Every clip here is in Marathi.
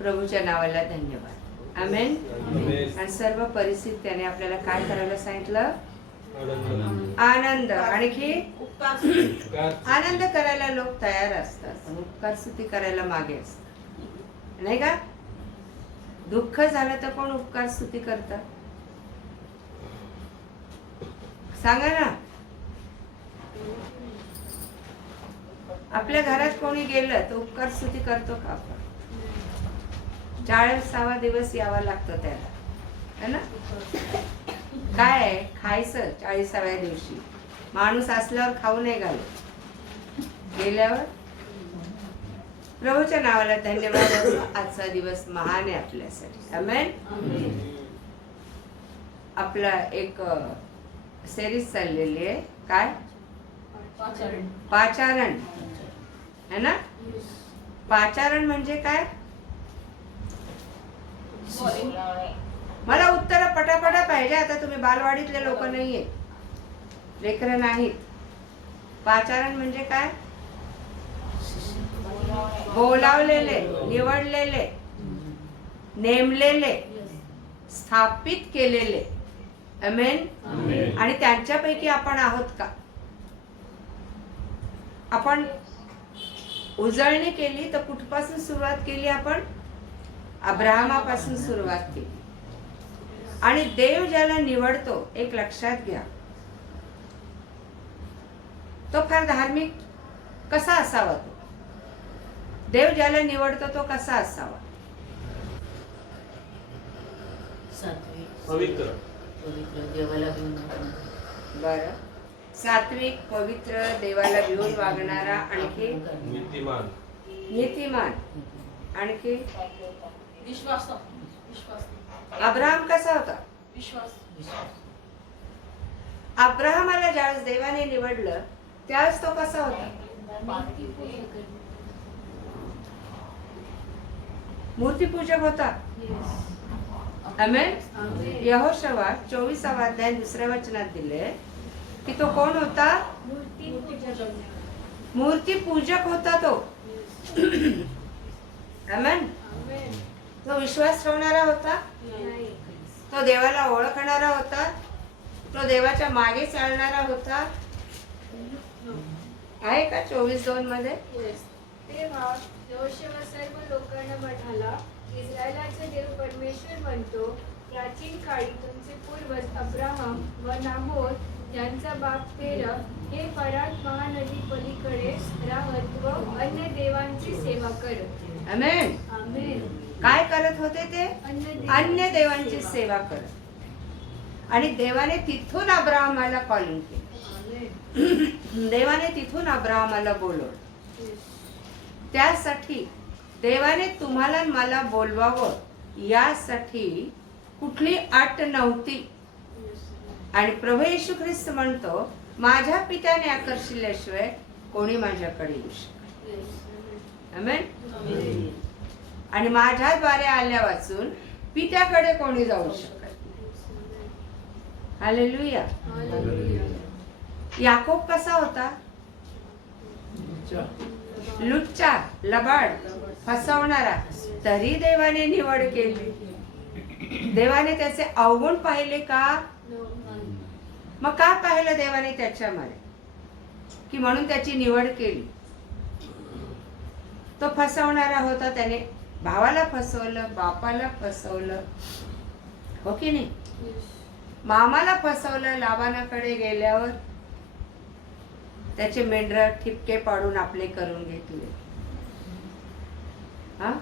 प्रभूच्या नावाला धन्यवाद. आमेन. आणि सर्व परिस्थिती त्याने आपल्याला काय करायला सांगितलं? आनंद. आणखी आनंद करायला लोक तयार असतात, पण उपकार स्तुती करायला मागे असतात, नाही का? दुःख झालं तर कोण उपकार स्तुती करतात? सांगा ना. आपल्या घरात कोणी गेलं तर उपकार स्तुती करतो का आपण? 40वा दिवस यावा लागतो त्याला, है ना? काय आहे खायचं 40व्या दिवशी? माणूस असल्यावर खाऊ नाही घालत, गेल्यावर. प्रभूच्या नावाला धन्यवाद. आजचा दिवस महान आहे आपल्यासाठी. आमेन. आपला एक सिरीज चाललेली आहे, काय? पाचारण, है ना? पाचारण म्हणजे काय? मला उत्तर पटापटा पाहिजे. आता तुम्ही बालवाडीतले लोक नाहीये, लेकरं नाहीत. पाचारण म्हणजे काय? बोलावलेले, निवडलेले, नेमलेले, स्थापित केलेले. आमेन. आणि त्यांच्यापैकी आपण आहोत का? आपण उजळणी केली तर कुठपासून सुरुवात केली? आपण अब्राहमापासून सुरुवात केली. आणि देव ज्याला निवडतो, एक लक्षात घ्या, तो फार धार्मिक कसा असावा? तो देव ज्याला निवडतो तो कसा असावा? पवित्र, देवाला भिवून. बरं. सात्विक, पवित्र, देवाला भिवून वागणारा. आणखी नीतिमान. नीतिमान. आणखी विश्वास. अब्राहम कसा होता? विश्वास. अब्राहमाला ज्यावेळेस देवाने निवडलं त्यावेळेस तो कसा होता? मूर्तीपूजक होता. आमेन. यहोशुआ 24वा अध्याय 2ऱ्या वचनात दिले की तो कोण होता? मूर्तीपूजक होता तो. आमेन. तो विश्वास ठेवणारा होता, तो देवाला ओळखणारा होता, तो देवाच्या मागे चालणारा होता. आहे का 24:2 मध्ये? तेव्हा यहोशुआ सर्व लोकांना म्हणाला, इस्रायलाचा देव परमेश्वर म्हणतो, प्राचीन काळी तुमचे पूर्वज अब्राहम व नाहोर यांचा बाप तेरह हे फरात महानदी पलीकडे राहत व अन्य देवांची सेवा करत. आमेन. आमेन. काय करत होते ते? अन्य देवांची सेवा करत. आणि देवाने तिथून अब्राहमाला कॉलिंग केलं. देवाने तिथून अब्राहमाला बोलवलं. त्यासाठी देवाने तुम्हाला मला बोलवावं यासाठी कुठली अट नव्हती. आणि प्रभू येशू ख्रिस्त म्हणतो, माझ्या पित्याने आकर्षिल्याशिवाय कोणी माझ्याकडे येऊ शकत. आमेन. आणि माझ्याद्वारे आल्या वाचून पित्याकडे कोणी जाऊ शकत. हालेलुया. याकोब कसा होता? लुच्चा, लबाड, फसवणारा. तरी देवाने निवड केली. देवाने त्याचे अवगुण पाहिले का? मग का पाहिलं देवाने त्याच्यामध्ये? की म्हणून त्याची निवड केली. तो फसवणारा होता. त्याने भावाला फसवलं, बापाला फसवलं, हो की नाही? मामाला फसवलं. लाबानाकडे गेल्यावर त्याचे मेंढर ठिपके पाडून आपले करून घेतले. हा,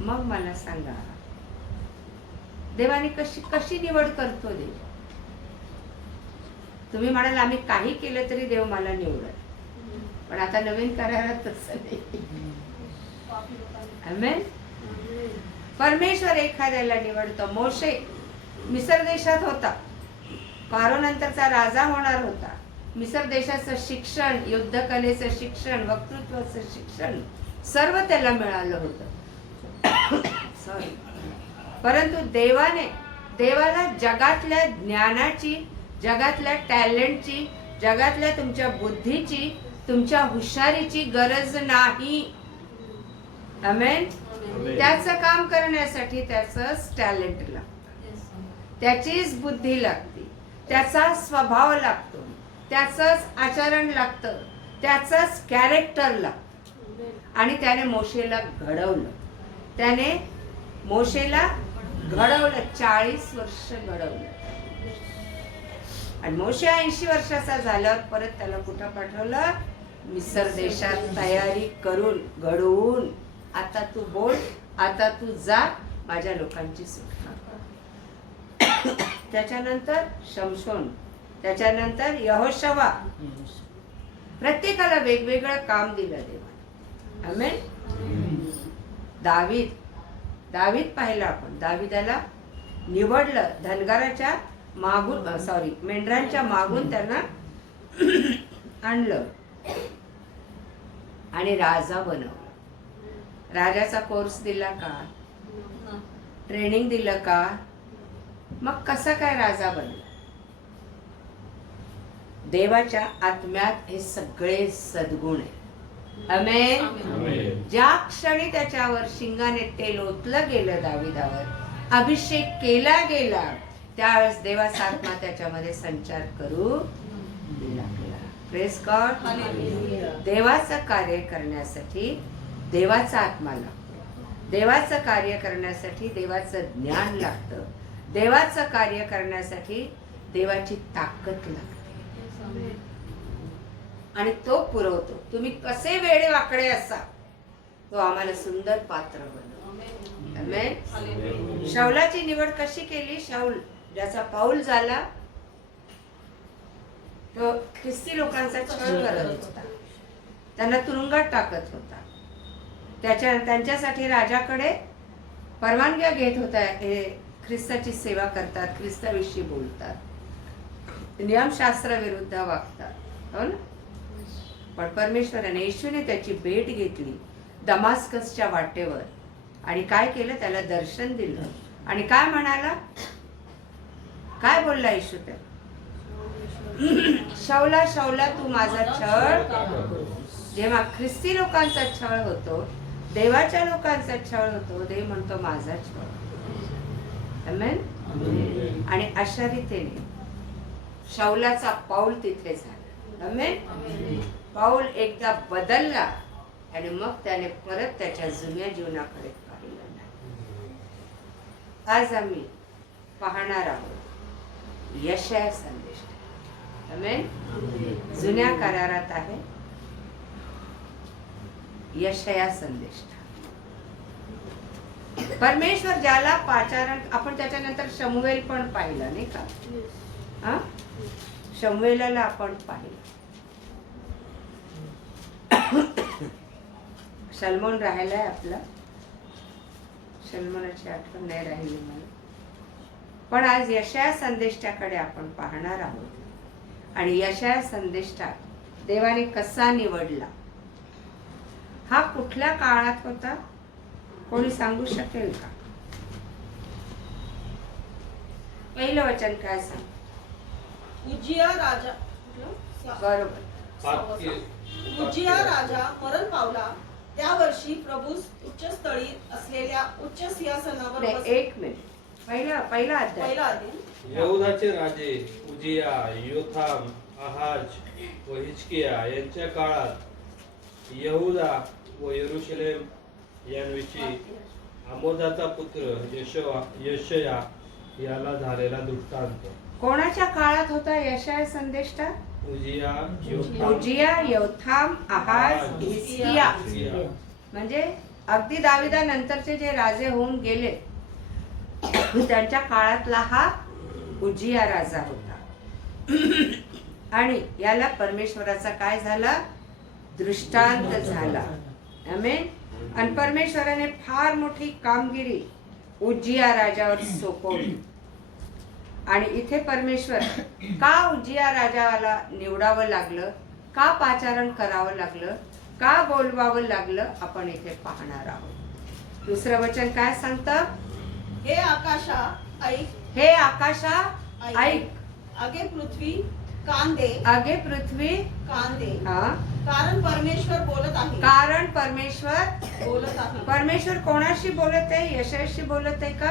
मग मला सांगा, देवाने कशी निवड करतो देव? तुम्ही म्हणाल आम्ही काही केलं तरी देव मला निवडल, पण आता नवीन करायला तसं नाही. आमेन. परमेश्वर एखाद्याला निवडतो. मोशे मिस्र देशात होता, फारो नंतरचा राजा होणार होता. मिस्र देशाचं शिक्षण, युद्धकलेचं शिक्षण, वक्तृत्वाचं शिक्षण सर्व त्याला मिळालं होतं. सॉरी. परंतु देवाला जगातल्या ज्ञानाची, जगातल्या टॅलेंटची, जगातल्या तुमच्या बुद्धीची, तुमच्या हुशारीची गरज नाही. आमेन. त्याचं काम करण्यासाठी त्याचं टॅलेंट लागतं, त्याचीच बुद्धी लागते, त्याचा स्वभाव लागतो, त्याचंच आचरण लागतं, त्याचंच कॅरेक्टर लागतं. आणि त्याने मोशेला घडवलं, त्याने मोशेला घडवलं, 40 वर्ष घडवलं. आणि मोशे 80 वर्षाचा झाल्यावर परत त्याला कुठं पाठवलं? मिस्र देशात तयारी करून घडवून, आता तू बोल, आता तू जा, माझ्या लोकांची सुटका कर. त्याच्यानंतर शमशोन, त्याच्यानंतर यहोशवा. प्रत्येकाला वेगवेगळं काम दिलं देवाने. आमेन. दावीद पाहिला आपण, दावीदाला निवडलं, धनगराच्या मागून मेंढरांच्या मागून त्यांना आणलं आणि राजा बनवलं. राजाचा कोर्स दिला का? ट्रेनिंग दिलं का? मग कसा काय राजा बनला? देवाच्या आत्म्यात हे सगळे सद्गुण आहे. आमेन. ज्या क्षणी त्याच्यावर शिंगाने तेल ओतलं गेलं, दाविदावर अभिषेक केला गेला, त्यावेळेस देवाचा आत्मा त्याच्यामध्ये संचार करू लागला. Praise God. देवाचं कार्य करण्यासाठी देवाचा आत्मा लागतो, देवाचं कार्य करण्यासाठी देवाचं ज्ञान लागतं, देवाचं कार्य करण्यासाठी देवाची ताकद लागते आणि तो पुरवतो. तुम्ही कसे वेडे वाकडे असा, तो आम्हाला सुंदर पात्र बनवतो. आमेन. शाऊलाची निवड कशी केली? शाऊल ज्याचा पाऊल झाला, तो ख्रिस्ती लोकांचा छळ करत होता, त्यांना तुरुंगात टाकत होता. त्यांच्यासाठी राजाकडे परवानग्या घेत होता, हे ख्रिस्ताची सेवा करतात, ख्रिस्ताविषयी बोलतात, नियमशास्त्र विरुद्ध वागतात, हो ना. पण परमेश्वराने, येशूने त्याची भेट घेतली दमास्कसच्या वाटेवर आणि काय केलं? त्याला दर्शन दिलं आणि काय म्हणाला? काय बोलला येशू? त्या शाऊला, शाऊला तू माझा छळ. जेव्हा ख्रिस्ती लोकांचा छळ होतो, देवाच्या लोकांचा छळ होतो, देव म्हणतो माझा छळ. आमेन. आणि अशा रीतीने शाऊलाचा पाऊल तिथे झाला. आमेन. पाऊल एकदा बदलला आणि मग त्याने परत त्याच्या जुन्या जीवनाकडे पाहिलं नाही. आज आम्ही पाहणार आहोत यशाया संदेश. आमेन. जुन्या करारात आहे यशाया संदेश. परमेश्वर ज्याला पाचारण, आपण त्याच्यानंतर शमूएल पण पाहिलं नाही का? हा, शमूएलाला आपण पाहिलं. सलमोन राहिलाय आपला, सलमोनाची आठवण नाही राहिली मला. पण आज यशाया संदेष्टाकडे आपण पाहणार आहोत आणि यशाया संदेष्टा देवाने कसा निवडला, हा कुठल्या काळात होता? कोणी सांगू शकेल का? पहिलं वचन काय सांग? उज्जिया राजा, बरोबर. उज्जिया राजा मरण पावला त्या वर्षी प्रभू उच्चस्थळी असलेल्या उच्च सिंहासनावर एक मिनिट, पहिला अध्याय. यहूदाचे राजे उजिया, योथाम, आहाज व हिजकिया यांच्या काळात यहूदा व यरूशलेम यांविषयी आमोजाचा पुत्र यशया याला झालेला दृष्टांत. कोणाच्या काळात होता यशाया संदेष्टा? उजिया, योथाम, आहाज, हिजकिया. म्हणजे अगदी दाविदानंतरचे जे राजे होऊन गेले त्यांच्या काळातला हा उजिया राजा होता. आणि याला परमेश्वराचा काय झाला? दृष्टांत झाला. आमेन. आणि परमेश्वराने फार मोठी कामगिरी उज्जिया राजावर सोपवली. आणि इथे परमेश्वर का उज्जिया राजाला निवडावं लागलं, का पाचारण करावं लागलं, का बोलवावं लागलं, आपण इथे पाहणार आहोत. दुसरं वचन काय सांगतं? हे आकाशा ऐक, हे आकाशा ऐक, आगे पृथ्वी कान दे, आगे पृथ्वी कान दे, हा, कारण परमेश्वर बोलत आहे. कारण परमेश्वर बोलत आहे. परमेश्वर कोणाशी बोलत आहे? यशाशी बोलत आहे का?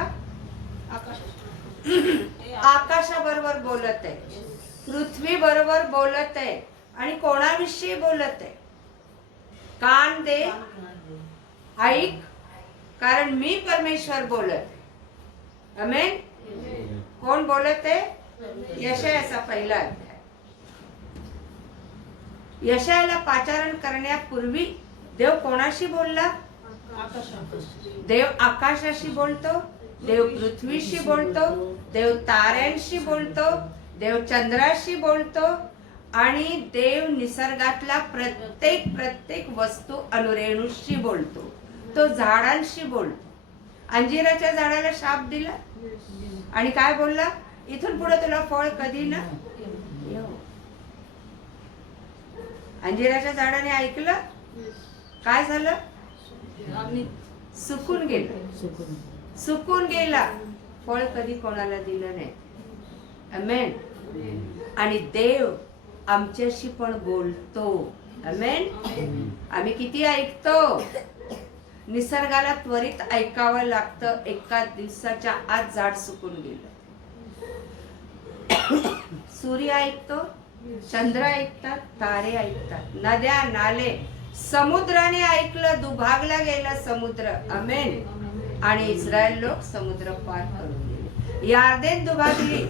आकाशाशी. आकाशाबरोबर बोलत आहे, पृथ्वी बरोबर बोलत आहे. आणि कोणाविषयी बोलत आहे? कान दे, ऐक, कारण मी परमेश्वर बोलत आहे. आमेन. कोण बोलत आहे? यशायाचा पहिला अध्याय. यशायाला पाचारण करण्यापूर्वी देव कोणाशी बोलला? आकाशाशी. देव आकाशाशी बोलतो, देव पृथ्वीशी बोलतो, देव ताऱ्यांशी बोलतो, देव चंद्राशी बोलतो आणि देव निसर्गातल्या प्रत्येक वस्तू अनुरेणूशी बोलतो. तो झाडांशी बोलतो. अंजिराच्या झाडाला शाप दिला आणि काय बोलला? इथून पुढे तुला फळ कधी ना येऊ. अंजिराच्या झाडाने ऐकलं, काय झालं? सुकून गेलं, सुकून गेला. फळ कधी कोणाला दिलं नाही. आमेन. आणि देव आमच्याशी पण बोलतो. आमेन. आम्ही किती ऐकतो? निसर्गाला त्वरित ऐकावं लागतं. एका दिवसाच्या आत झाड सुकून गेलं. सूर्य ऐकतो, चंद्र ऐकतात, तारे ऐकतात, नद्या नाले समुद्राने ऐकलं, दुभागला गेला समुद्र. आमेन. आणि इस्रायल लोक समुद्र पार करून गेले. यार्देन दुभागली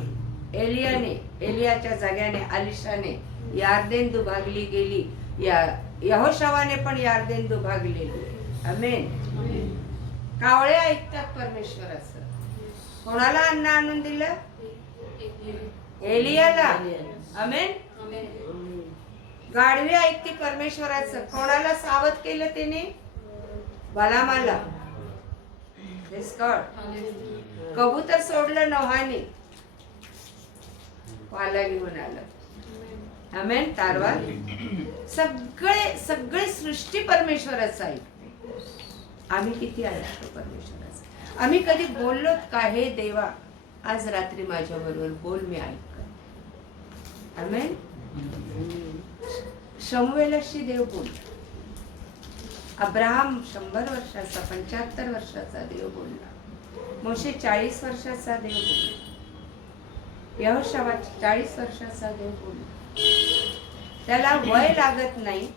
एलियाने, एलियाच्या जाग्याने अलिशाने यार्देन दुभागली गेली. यहोशवाने पण यार्देन दुभागलेली. आमेन. कावळे ऐकतात परमेश्वराचं. कोणाला अन्न आणून दिलं? एलियाला. आमेन. गाढवी ऐकती परमेश्वराचं. कोणाला सावध केलं त्याने? बलामाला. कबूतर सोडलं नोहाने, पाला घेऊन आलं. आमेन. तारवा. सगळे सृष्टी परमेश्वराचं ऐकते. आम्ही किती ऐकतो परमेश्वराचं? आम्ही कधी बोललो का, हे देवा आज रात्री माझ्या बरोबर बोल, मी ऐक. आमेन. शमूएलाशी देव बोलला. अब्राहम 100 वर्षाचा, 75 वर्षाचा देव बोलला. मोशे 40 वर्षाचा देव बोलला. यहोशवा 40 वर्षाचा देव बोलला. त्याला वय लागत नाही,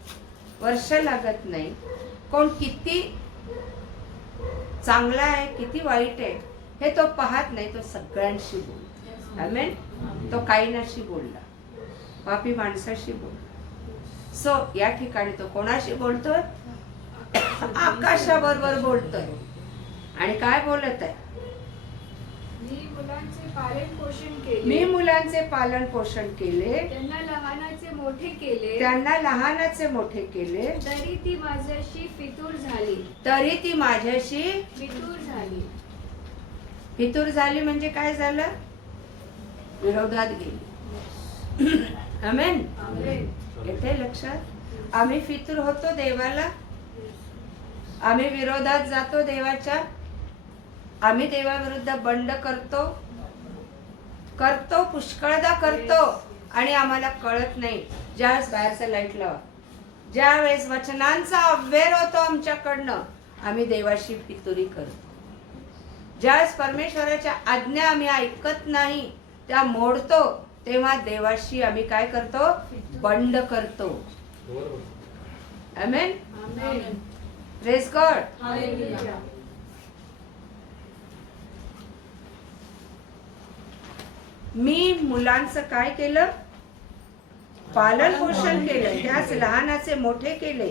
वर्ष लागत नाही. कोण किती चांगला आहे, किती वाईट आहे हे तो पाहत नाही. तो सगळ्यांशी बोलतो. आमेन. तो काईनाशी बोलला, पापी माणसाशी बोलला. सो या ठिकाणी तो कोणाशी बोलतोय? आकाशाबरोबर बोलतोय. आणि काय बोलत आहे? मी मुलांचे पालन पोषण केले, मी मुलांचे पालन पोषण केले, त्यांना लहानाचे मोठे केले, त्यांना लहानाचे मोठे केले, तरी ती माझ्याशी फितूर झाली, तरी ती माझ्याशी फितूर झाली. फितूर झाली म्हणजे काय झालं? विरोधात गेली. आमेन. आमेन. येते लक्षात? आम्ही फितूर होतो देवाला, आम्ही विरोधात जातो देवाच्या, आम्ही देवाविरुद्ध बंड करतो, पुष्कळदा करतो आणि आम्हाला कळत नाही. ज्यावेळेस बाहेरचं लाईट लावा, ज्यावेळेस वचनांचा अव्यय होतो आमच्याकडनं, आम्ही देवाशी फितुरी करतो. ज्यावेळेस परमेश्वराच्या आज्ञा आम्ही ऐकत नाही, त्या मोडतो, तेव्हा देवाशी आम्ही काय करतो? बंड करतो. Amen. Amen. Praise God. Hallelujah. मी मुलांचं काय केलं? पालन पोषण केलं, त्यास लहानाचे मोठे केले,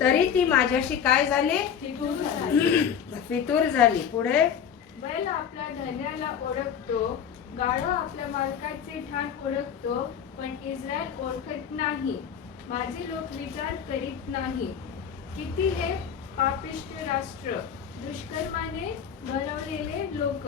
तरी ती माझ्याशी काय झाली? फितूर झाली. पुढे, बैल आपल्या धन्याला ओळखतो, गाढव आपल्या मालकाचे ठाण ओळखतो, पण इस्रायल ओळखत नाही. माझे लोक विचार करीत नाही. किती हे पापिष्ट राष्ट्र, दुष्कर्माने बनवलेले लोक,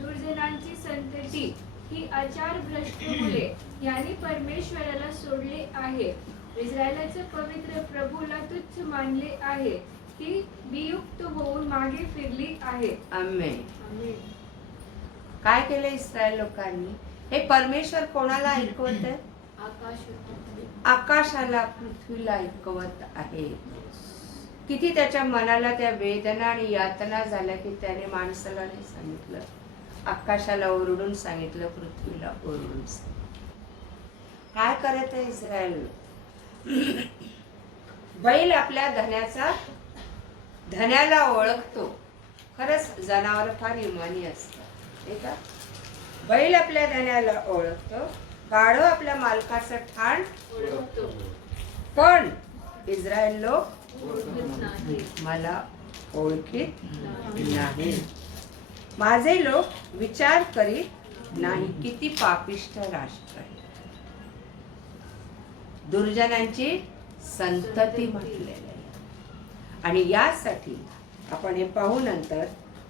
दुर्जनांची संतती, ही आचार भ्रष्ट मुले, यांनी परमेश्वराला सोडले आहे. इस्रायलाचे पवित्र प्रभूला तुच्छ मानले आहे. ती वियुक्त होऊन मागे फिरली आहे. आमेन. आमेन. काय केलं इस्रायल लोकांनी? हे परमेश्वर कोणाला ऐकवत आहे? आकाशाला पृथ्वीला ऐकवत आहे. किती त्याच्या मनाला त्या वेदना आणि यातना झाल्या की त्याने माणसाला नाही सांगितलं, आकाशाला ओरडून सांगितलं, पृथ्वीला ओरडून सांगितलं. काय करत आहे इस्रायल? बैल आपल्या धन्याला ओळखतो. खरंच जनावर फार इमानी असतात, हे का? बैल आपल्या धन्याला ओळखतो, गाढव आपल्या मालकाचं ठाण ओळखतो. पण इस्रायल लोक नाही. मला ओळखीत नाही, माझे लोक विचार करीत नाही. किती पापिष्ट राष्ट्र आहे, दुर्जनांची संतती म्हटलेली आहे. आणि यासाठी आपण हे पाहू नंतर,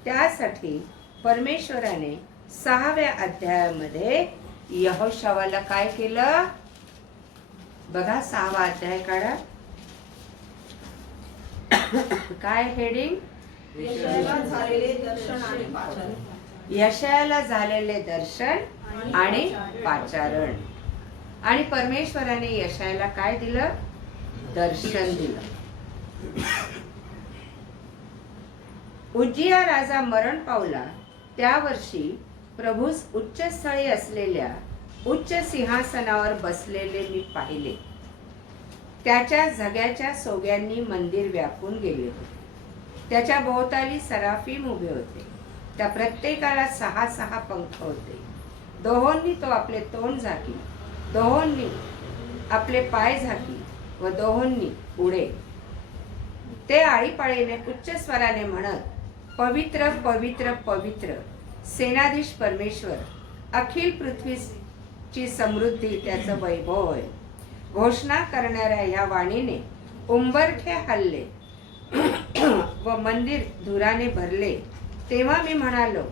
त्यासाठी परमेश्वराने 6व्या अध्यायामध्ये यहोशवाला काय केलं बघा. 6वा अध्याय काढा. काय हेडिंग? यशायाला झालेले दर्शन आणि पाचारण. यशायाला झालेले दर्शन आणि पाचारण. आणि परमेश्वराने यशायाला काय दिलं? दर्शन दिलं. उज्जिया राजा मरण पावला त्या वर्षी प्रभूस उच्चस्थळी असलेल्या उच्च सिंहासनावर बसलेले मी पाहिले. त्याच्या झग्याच्या सोग्यांनी मंदिर व्यापून गेले होते. त्याच्या भोवताली सराफीम उभे होते. त्या प्रत्येकाला 6 पंख होते. दोहोंनी तो आपले तोंड झाकी, दोहोंनी आपले पाय झाकी व दोहोंनी उडे. ते आळीपाळीने उच्च स्वराने म्हणत, पवित्र पवित्र पवित्र सेनाधीश परमेश्वर, अखिल पृथ्वीची समृद्धी त्याचं वैभव होय. घोषणा करणाऱ्या ह्या वाणीने उंबरठे हल्ले व मंदिर धुराने भरले. तेव्हा मी म्हणालो,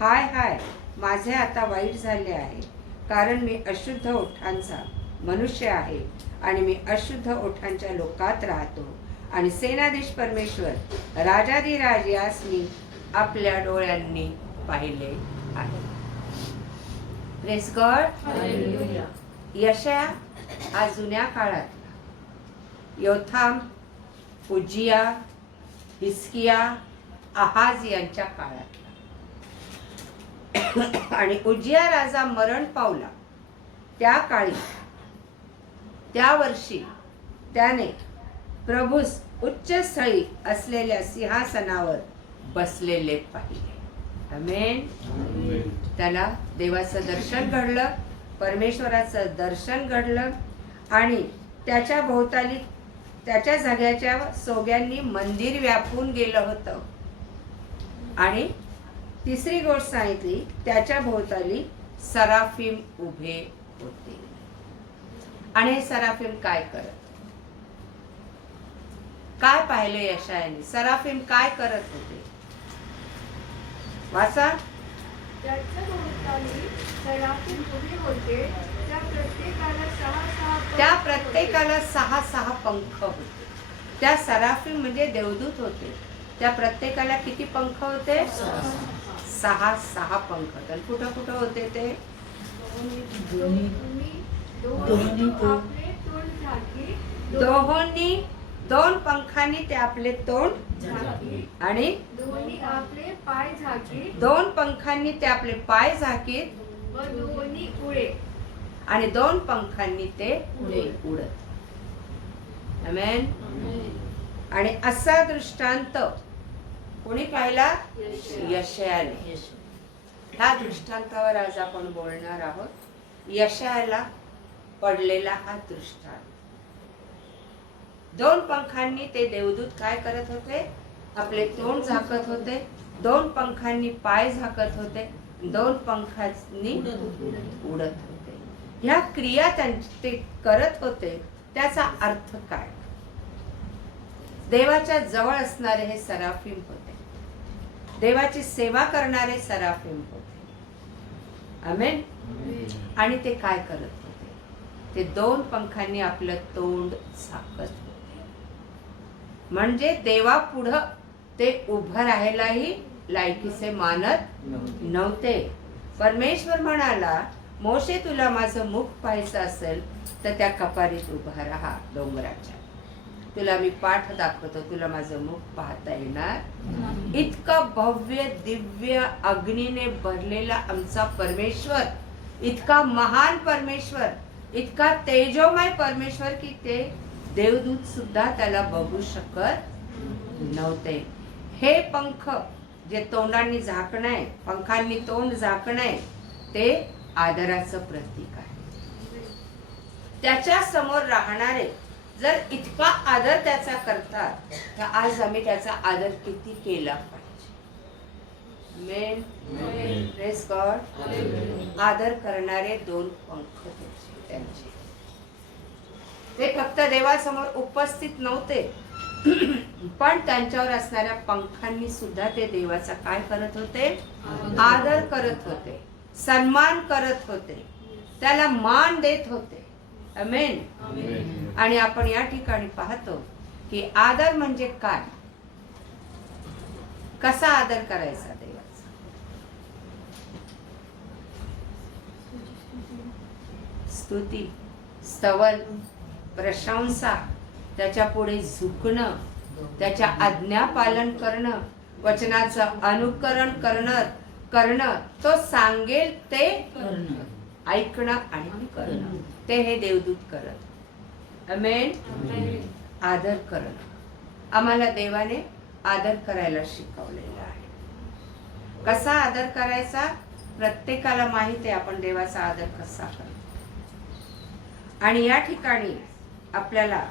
हाय हाय, माझे आता वाईट झाले आहे, कारण मी अशुद्ध ओठांचा मनुष्य आहे आणि मी अशुद्ध ओठांच्या लोकात राहतो. आणि सेनाधीश परमेश्वर राजाधिराज यास मी आपल्या डोळ्यांनी पाहिले आहे. Praise God. यशाया हा जुन्या काळात योथाम, उज्जिया, हिजकिया, आहाज यांच्या काळात. आणि उज्जिया राजा मरण पावला त्या काळी, त्या वर्षी त्याने प्रभूस उच्च स्थळी असलेल्या सिंहासनावर बसलेले पाहिले. आमेन. त्याला देवाचं दर्शन घडलं, परमेश्वराचं दर्शन घडलं आणि त्याच्या भोवताली त्याच्या जाग्याच्या सोग्यांनी मंदिर व्यापून गेलं होतं. आणि तिसरी गोष्ट सांगितली, त्याच्या भोवताली सराफीम उभे होते. आणि हे सराफीम काय करत? काय पाहिले यशायाने? सराफीम काय करत होते? वाचा. त्याच्या भोवताली सराफीम उभे होते. त्या प्रत्येकाला 6 पंख होते. त्या सराफीम म्हणजे देवदूत होते. त्या प्रत्येकाला किती पंख होते? 6 पंख होते. कुठं कुठं होते ते? दोहोंनी 2 पंखांनी ते आपले तोंड आणि दोन्ही आपले पाय झाकीत, 2 पंखांनी ते आपले पाय झाकीत व दोन्ही उडे, आणि 2 पंखांनी ते उडत. आमेन. आणि असा दृष्टांत कोणी पाहिला? यशायाने. ह्या दृष्टांतावर आज आपण बोलणार आहोत. यशायाला पडलेला हा दृष्टांत. 2 पंखांनी ते देवदूत काय करत होते? आपले तोंड झाकत होते. 2 पंखांनी पाय झाकत होते. 2 पंखांनी उडत होते. ह्या क्रिया ते करत होते. त्याचा अर्थ काय? देवाच्या जवळ असणारे हे सराफीम होते. देवाची सेवा करणारे सराफीम होते. आमेन. आणि ते काय करत होते? ते 2 पंखांनी आपलं तोंड झाकत होते. म्हणजे देवा पुढं ते उभं राहायलाही लायकीचे मानत नव्हते. परमेश्वर म्हणाला, मोशे, तुला माझं मुख पाहायचं असेल तर त्या कपारीत उभा राहा डोंगराच्या. तुला मी पाठ दाखवतो, तुला माझं मुख पाहता येणार. इतकं भव्य दिव्य अग्नीने भरलेला आमचा परमेश्वर, इतका महान परमेश्वर, इतका तेजोमय परमेश्वर की ते देवदूत सुद्धा त्याला बघू शकत नव्हते. हे पंख जे तोंडांनी झाकणं आहे, पंखांनी तोंड झाकणं आहे, ते आदराचं प्रतीक आहे. त्याच्या समोर राहणारे जर इतका आदर त्याचा करतात, तर आज आम्ही त्याचा आदर किती केला पाहिजे. Main praise God. आदर करणारे दोन पंख त्यांचे. ते फक्त देवासमोर उपस्थित नव्हते, पण त्यांच्यावर असणाऱ्या पंखांनी सुद्धा ते देवाचा काय करत होते? आदर करत होते, सन्मान करत होते, त्याला मान देत होते. आमेन. आणि आपण या ठिकाणी पाहतो की आदर म्हणजे काय, कसा आदर करायचा देवाचा. स्तुती, स्तवन, प्रशंसा, त्याच्या पुढे झुकणं, त्याच्या आज्ञा पालन करणं, वचनाचं अनुकरण करणं, तो सांगेल ते ऐकणं आणि करणं, ते हे देवदूत करत. आमेन. आदर करणं. आम्हाला देवाने आदर करायला शिकवलेला आहे. कसा आदर करायचा प्रत्येकाला माहित आहे, आपण देवाचा आदर कसा करतो. आणि या ठिकाणी आपल्याला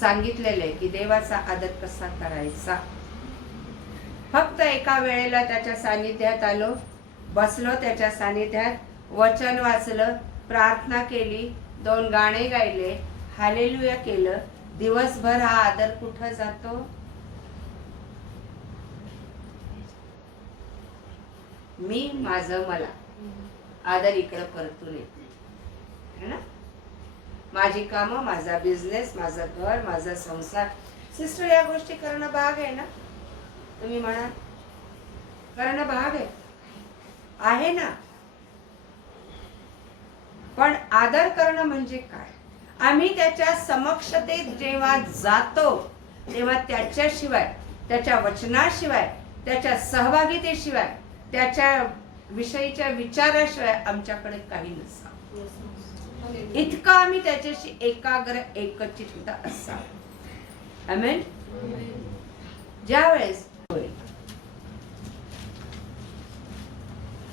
सांगितलेले की देवाचा आदर कसा करायचा. फक्त एका वेळेला त्याच्या सानिध्यात आलो, बसलो त्याच्या सानिध्यात, वचन वाचलं, प्रार्थना केली, 2 गाणे गायले, हालेलुया केलं, दिवसभर हा आदर कुठं जातो? मी माझं मला. आदर इकडं परतून येतो है ना. माझी कामं, माझा बिझनेस, माझं घर, माझा संसार. सिस्टर, या गोष्टी करणं भाग आहे ना. तुम्ही म्हणा करणं भाग आहे ना. पण आदर करणं म्हणजे काय? आम्ही त्याच्या समक्षतेत जेव्हा जातो तेव्हा त्याच्याशिवाय, त्याच्या वचनाशिवाय, त्याच्या सहभागितेशिवाय, त्याच्या विषयीच्या विचाराशिवाय आमच्याकडे काही नसावं. इतकं आम्ही त्याच्याशी एकाग्र एकचित्त असावं. आमेन. ज्यावेळेस होईल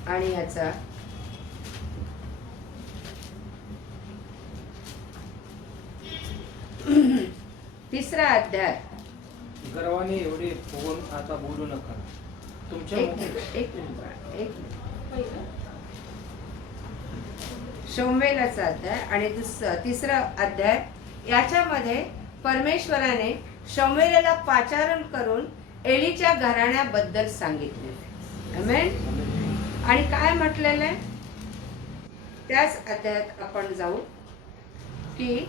आणि याचा तिसरा अध्याय. गर्वाने एवढे होऊन आता बोलू नका. तुमच्या एक मिनिट. शमूएलाचा अध्याय आणि तिसरा अध्याय. याच्यामध्ये परमेश्वराने शमूएलाला पाचारण करून एलीच्या घराण्याबद्दल सांगितले. आमेन. आणि काय म्हटलेलं आहे त्याच अध्यायात आपण जाऊ की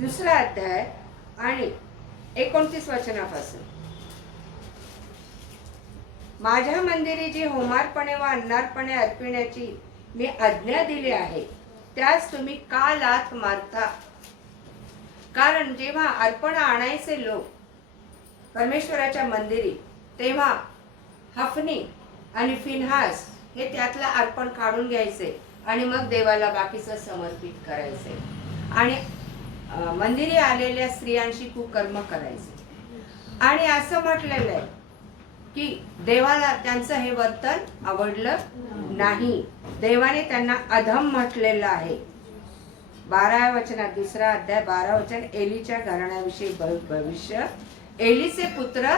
दुसरा अध्याय आणि 29 वचनापासून. माझ्या मंदिरी जी होमार्पणे व अन्नार्पणे अर्पिण्याची मी आज्ञा दिली आहे, त्यास तुम्ही का लाथ मारता? कारण जेव्हा अर्पण आणायचे लोक परमेश्वराच्या मंदिरी, तेव्हा हफनी आणि फिनहास हे त्यातलं अर्पण काढून घ्यायचे आणि मग देवाला बाकीचं समर्पित करायचे आणि मंदिरी आलेल्या स्त्रियांशी कुकर्म करायचे. आणि असं म्हटलेलं आहे की देवाला त्यांचं हे वर्तन आवडलं नाही. देवाने त्यांना अधम म्हटलेलं आहे. 12व्या वचनात, दुसरा अध्याय 12 वचन, एलीच्या घराण्याविषयी भविष्य. एलीचे पुत्र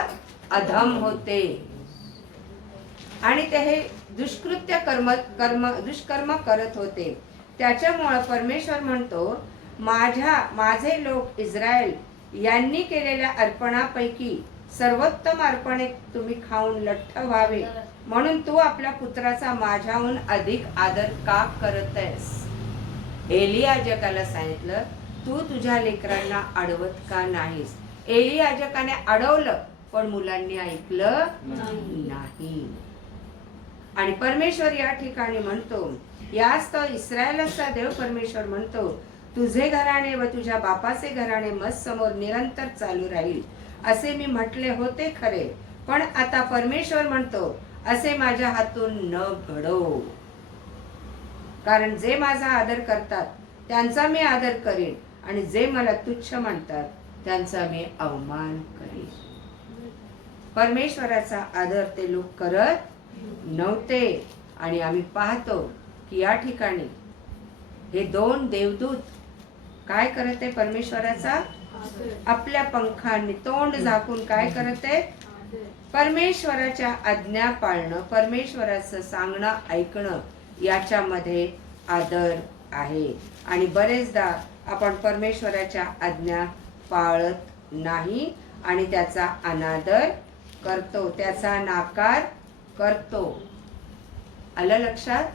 अधम होते आणि ते हे दुष्कर्म करत होते. त्याच्यामुळे परमेश्वर म्हणतो, माझे लोक इस्रायल यांनी केलेल्या अर्पणापैकी सर्वोत्तम अर्पणे तुम्ही खाऊन लठ्ठ व्हावे, म्हणून तू आपल्या पुत्राचा माझ्याहून अधिक आदर का करत आहेस? एली याजकाला सांगितलं, तू तुझ्या लेकरांना अडवत का नाहीस? एली याजकाने अडवलं पण मुलांनी ऐकलं नाही. आणि परमेश्वर या ठिकाणी म्हणतो, यास्तव इस्रायलाचा देव परमेश्वर म्हणतो, तुझे घराणे व तुझ्या बापाचे घराणे मज समोर निरंतर चालू राहील असे मी म्हटले होते खरे, पण आता परमेश्वर म्हणतो असे माझ्या हातून न घडो. कारण जे माझा आदर करतात त्यांचा मी आदर करीन, आणि जे मला तुच्छ म्हणतात त्यांचा मी अवमान करीन. परमेश्वराचा आदर ते लोक करत नव्हते. आणि आम्ही पाहतो की या ठिकाणी हे दोन देवदूत काय करत आहे? परमेश्वराचा आपल्या पंखांनी तोंड झाकून काय करत आहे? परमेश्वराच्या आज्ञा पाळणं, परमेश्वराचं सांगणं ऐकणं, याच्यामध्ये आदर आहे. आणि बरेचदा आपण परमेश्वराच्या आज्ञा पाळत नाही आणि त्याचा अनादर करतो, त्याचा नाकार करतो. आलं लक्षात?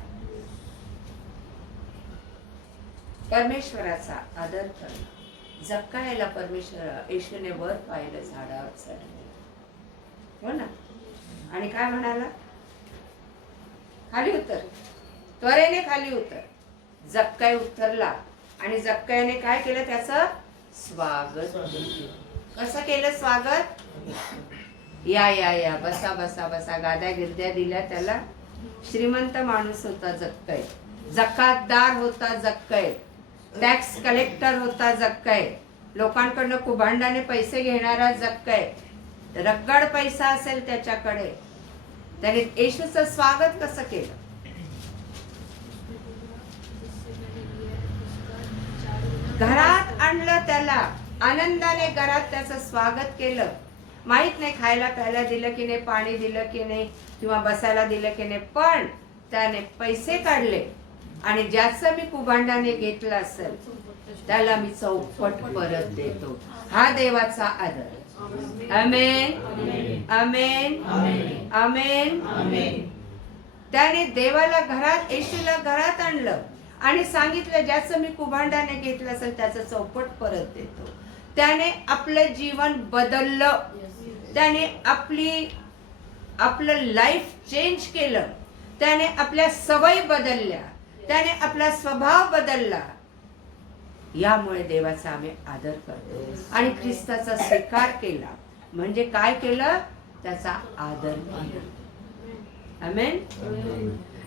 परमेश्वराचा आदर करणं. जक्कायला परमेश्वर येशूने वर पाहिलं झाडावर चढले, हो ना, आणि काय म्हणाला? खाली उतर, त्वरेने खाली उतर. जक्काय उतरला आणि जक्कायने काय केलं? त्याचं स्वागत. कसं केलं स्वागत? या या या, बसा बसा बसा. गाद्या गिरद्या दिल्या त्याला. श्रीमंत माणूस होता जक्काय, जकातदार होता जक्काय, टॅक्स कलेक्टर होता जक्काय, लोकांकडनं कुभांडाने पैसे घेणारा जक्काय, रगड पैसा असेल त्याच्याकडे. त्याने येशूचं स्वागत कसं केलं? घरात आणलं त्याला, आनंदाने घरात त्याचं स्वागत केलं. माहित नाही खायला प्यायला दिलं की नाही, पाणी दिलं की नाही, किंवा बसायला दिलं की नाही, पण त्याने पैसे काढले आणि ज्याचं मी कुभांडाने घेतलं असेल त्याला मी चौपट परत देतो. हा देवाचा आदर. आमेन आमेन आमेन आमेन. त्याने देवाला घरात, येशूला घरात आणलं आणि सांगितलं ज्याचं मी कुभांडाने घेतलं असेल त्याचं चौपट परत देतो. त्याने आपलं जीवन बदललं, त्याने आपलं लाईफ चेंज केलं, त्याने आपल्या सवयी बदलल्या, त्याने आपला स्वभाव बदलला. यामुळे देवाचा आम्ही आदर करतो आणि ख्रिस्ताचा स्वीकार केला. म्हणजे काय केलं? त्याचा आदर केला. आमेन.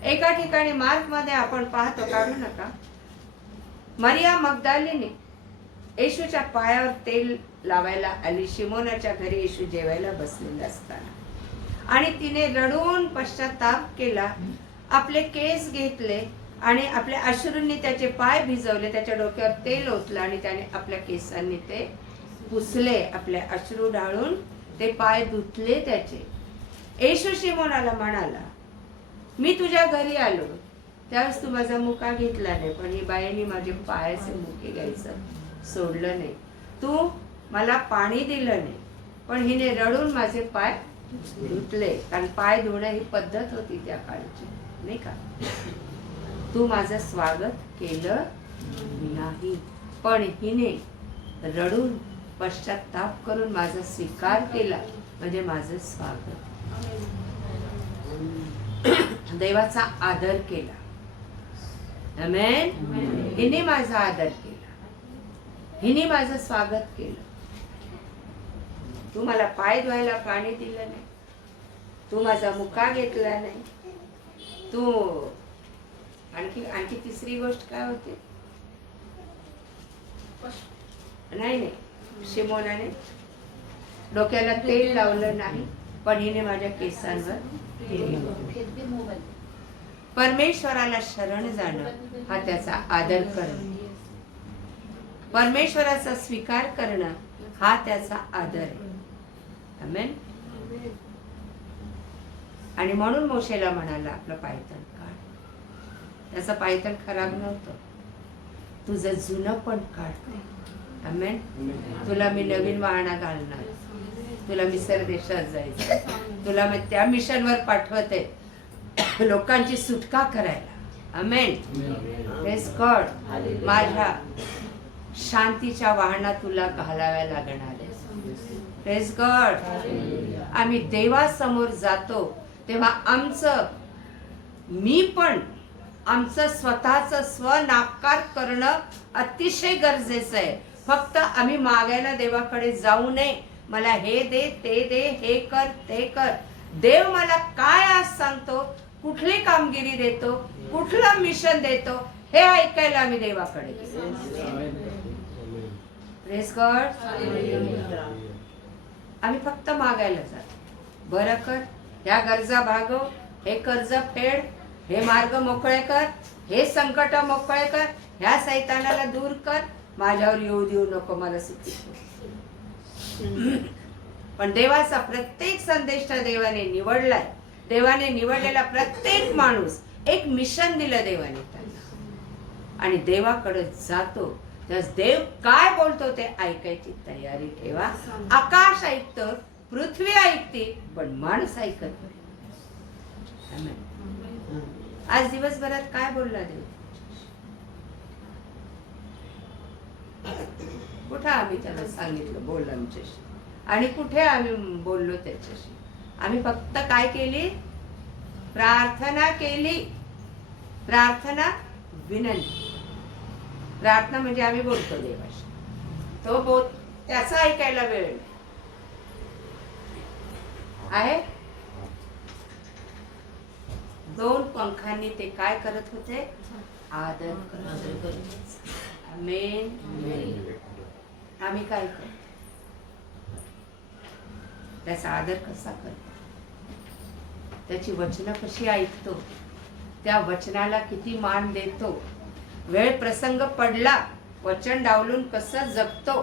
एका ठिकाणी मार्क मध्ये आपण पाहतो, काढू नका, मरिया मगदलिनी येशूच्या पायावर तेल लावायला आली. शिमोनाच्या घरी येशू जेवायला बसलेला असताना, आणि तिने रडून पश्चाताप केला, आपले केस घेतले आणि आपल्या अश्रूंनी त्याचे पाय भिजवले, त्याच्या डोक्यावर तेल ओतलं आणि त्याने आपल्या केसांनी ते पुसले, आपले अश्रू ढाळून ते पाय धुतले त्याचे. येशू शिमोनाला म्हणाला, मी तुझ्या घरी आलो त्यावेळेस तू माझा मुका घेतला नाही, पण ही बाईने माझे पायाचे मुके घ्यायचं सोडलं नाही. तू मला पाणी दिलं नाही, पण हिने रडून माझे पाय धुतले, कारण पाय धुणं ही पद्धत होती त्या काळची, नाही का? तू माझं स्वागत केलं नाही, पण हिने रडून पश्चाताप करून माझा स्वीकार केला, म्हणजे माझं स्वागत. देवाचा आदर केला. आमेन. हिने माझा आदर केला, हिने माझं स्वागत केलं. तू मला पाय धुवायला पाणी दिलं नाही, तू माझा मुका घेतला नाही, तू आणखी तिसरी गोष्ट काय होती? नाही, शिमोनाने डोक्याला तेल लावलं नाही, पण हिने माझ्या केसांवर तेल लावलं. परमेश्वराला शरण जाणं हा त्याचा आदर करणं, परमेश्वराचा स्वीकार करणं हा त्याचा आदर आहे. आमेन. आणि म्हणून मोशेला म्हणाला, आपलं पायथन काढ. त्याचं पायथन खराब नव्हतं, तुझं जुनं पण काढ. आमेन. तुला मी नवीन वाहना घालणार, तुला मिसर देशात जायचं, तुला मी त्या मिशनवर पाठवते लोकांची सुटका करायला. आमेन. Praise God. माझ्या शांतीच्या वाहना तुला घालाव्या लागणार आहे. Praise God. आम्ही देवासमोर जातो तेव्हा आमचं मी पण आमचं स्वतःचं स्वनाकार करणं अतिशय गरजेचं आहे. फक्त आम्ही मागायला देवाकडे जाऊ नये, मला हे दे, ते दे, हे कर, ते कर. देव मला काय आज सांगतो, कुठली कामगिरी देतो, कुठलं मिशन देतो, हे ऐकायला आम्ही देवाकडे प्रेज गॉड. आम्ही फक्त मागायला जातो. बरं कर, ह्या गरजा भागव, हे कर्ज फेड, हे मार्ग मोकळे कर, हे संकट मोकळे कर, ह्या सैतानाला दूर कर, माझ्यावर येऊ देऊ नको, मला सुखी ठेव. पण देवाचा प्रत्येक संदेश देवाने निवडलाय. देवाने निवडलेला प्रत्येक माणूस एक मिशन दिलं देवाने त्यांना, आणि देवाकडे जातो. देव काय बोलतो ते ऐकायची तयारी ठेवा. आकाश ऐकतं, पृथ्वी ऐकते, पण माणूस ऐकत नाही. आज दिवसभरात काय बोलला देव? कुठे आम्ही त्याला सांगितलं बोल आमच्याशी, आणि कुठे आम्ही बोललो त्याच्याशी? आम्ही फक्त काय केली? प्रार्थना केली. प्रार्थना, विनंती. प्रार्थना म्हणजे आम्ही बोलतो देवाशी, तो त्याचा ऐकायला वेळ आहे. 2 पंखांनी ते काय करत होते? आदर करत. आमेन. आम्ही काय करतो? त्याचा आदर कसा करतो? त्याची वचनं कशी ऐकतो? त्या वचनाला किती मान देतो? वेळ प्रसंग पडला, वचन डावलून कसं जगतो?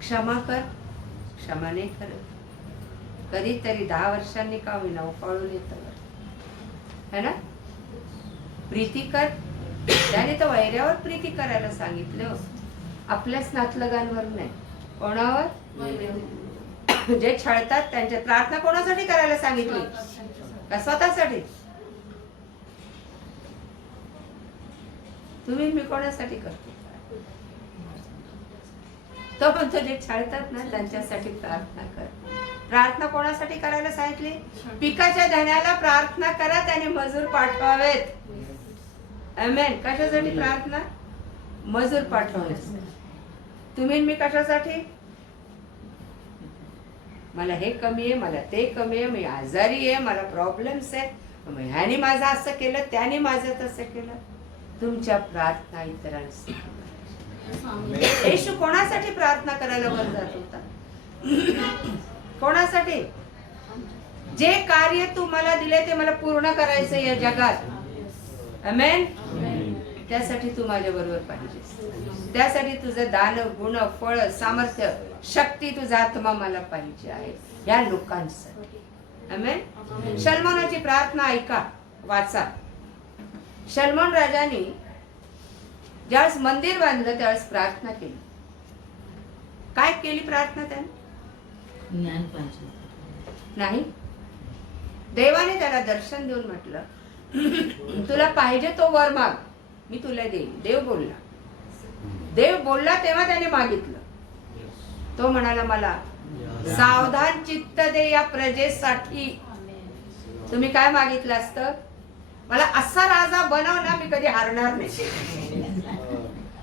क्षमा कर, क्षमा नाही करत. कधीतरी 10 वर्षांनी का होईना उफाळून येतं है ना. प्रीती कर, त्याने तर वैऱ्यावर प्रीती करायला सांगितलं, आपल्याच नातलगांवर नाही. कोणावर? जे छळतात त्यांच्या. प्रार्थना कोणासाठी करायला सांगितली? का स्वतःसाठी? तुम्ही मी कोणासाठी करतो? तो पण जे छळतात ना त्यांच्यासाठी प्रार्थना कर. प्रार्थना कोणासाठी करायला सांगितली? पिकाच्या धण्याला प्रार्थना करा, त्याने मजूर पाठवावेत. आमेन. कशासाठी प्रार्थना? मजूर पाठवण्यासाठी. तुम्ही मी कशासाठी? मला हे कमी आहे, मला ते कमी आहे, मी आजारी आहे, मला प्रॉब्लेम्स आहे, ह्याने माझं असं केलं, त्याने माझं तसं केलं. तुमच्या प्रार्थना इतरांसाठी. येशू कोणासाठी प्रार्थना करायला वर जात होता? कोणासाठी? जे कार्य तू मला दिले ते मला पूर्ण करायचं या जगात. आमेन. त्यासाठी तू माझ्या बरोबर पाहिजेस. त्यासाठी तुझं दान, गुण, फळ, सामर्थ्य, शक्ती, तुझा आत्मा मला पाहिजे आहे या लोकांसाठी. आमेन. सलमोनाची प्रार्थना ऐका, वाचा. सलमोन राजाने ज्यावेळेस मंदिर बांधलं त्यावेळेस प्रार्थना केली. काय केली प्रार्थना त्याने? ज्ञान पाहिजे. नाही, देवाने त्याला दर्शन देऊन म्हटलं तुला पाहिजे तो वर माग, मी तुला देईन. देव बोलला तेव्हा त्याने मागितलं. तो म्हणाला मला सावधान चित्त दे या प्रजेसाठी. तुम्ही काय मागितलं असतं? मला असा राजा बनव ना, मी कधी हारणार नाही,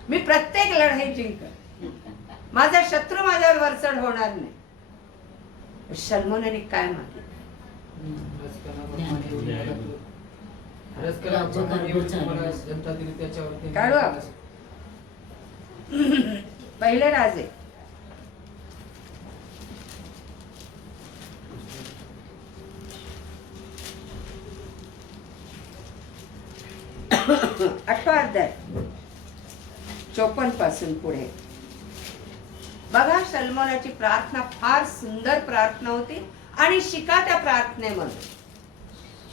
मी प्रत्येक लढाई जिंकणार, माझा शत्रू माझ्यावर वरचढ होणार नाही. सलमोनाने काय मागितलं? पहिले राजे अठरा अध्याय 54 पासून पुढे बघा. सलमोनाची प्रार्थना फार सुंदर प्रार्थना होती आणि शिका त्या प्रार्थनेमध्ये.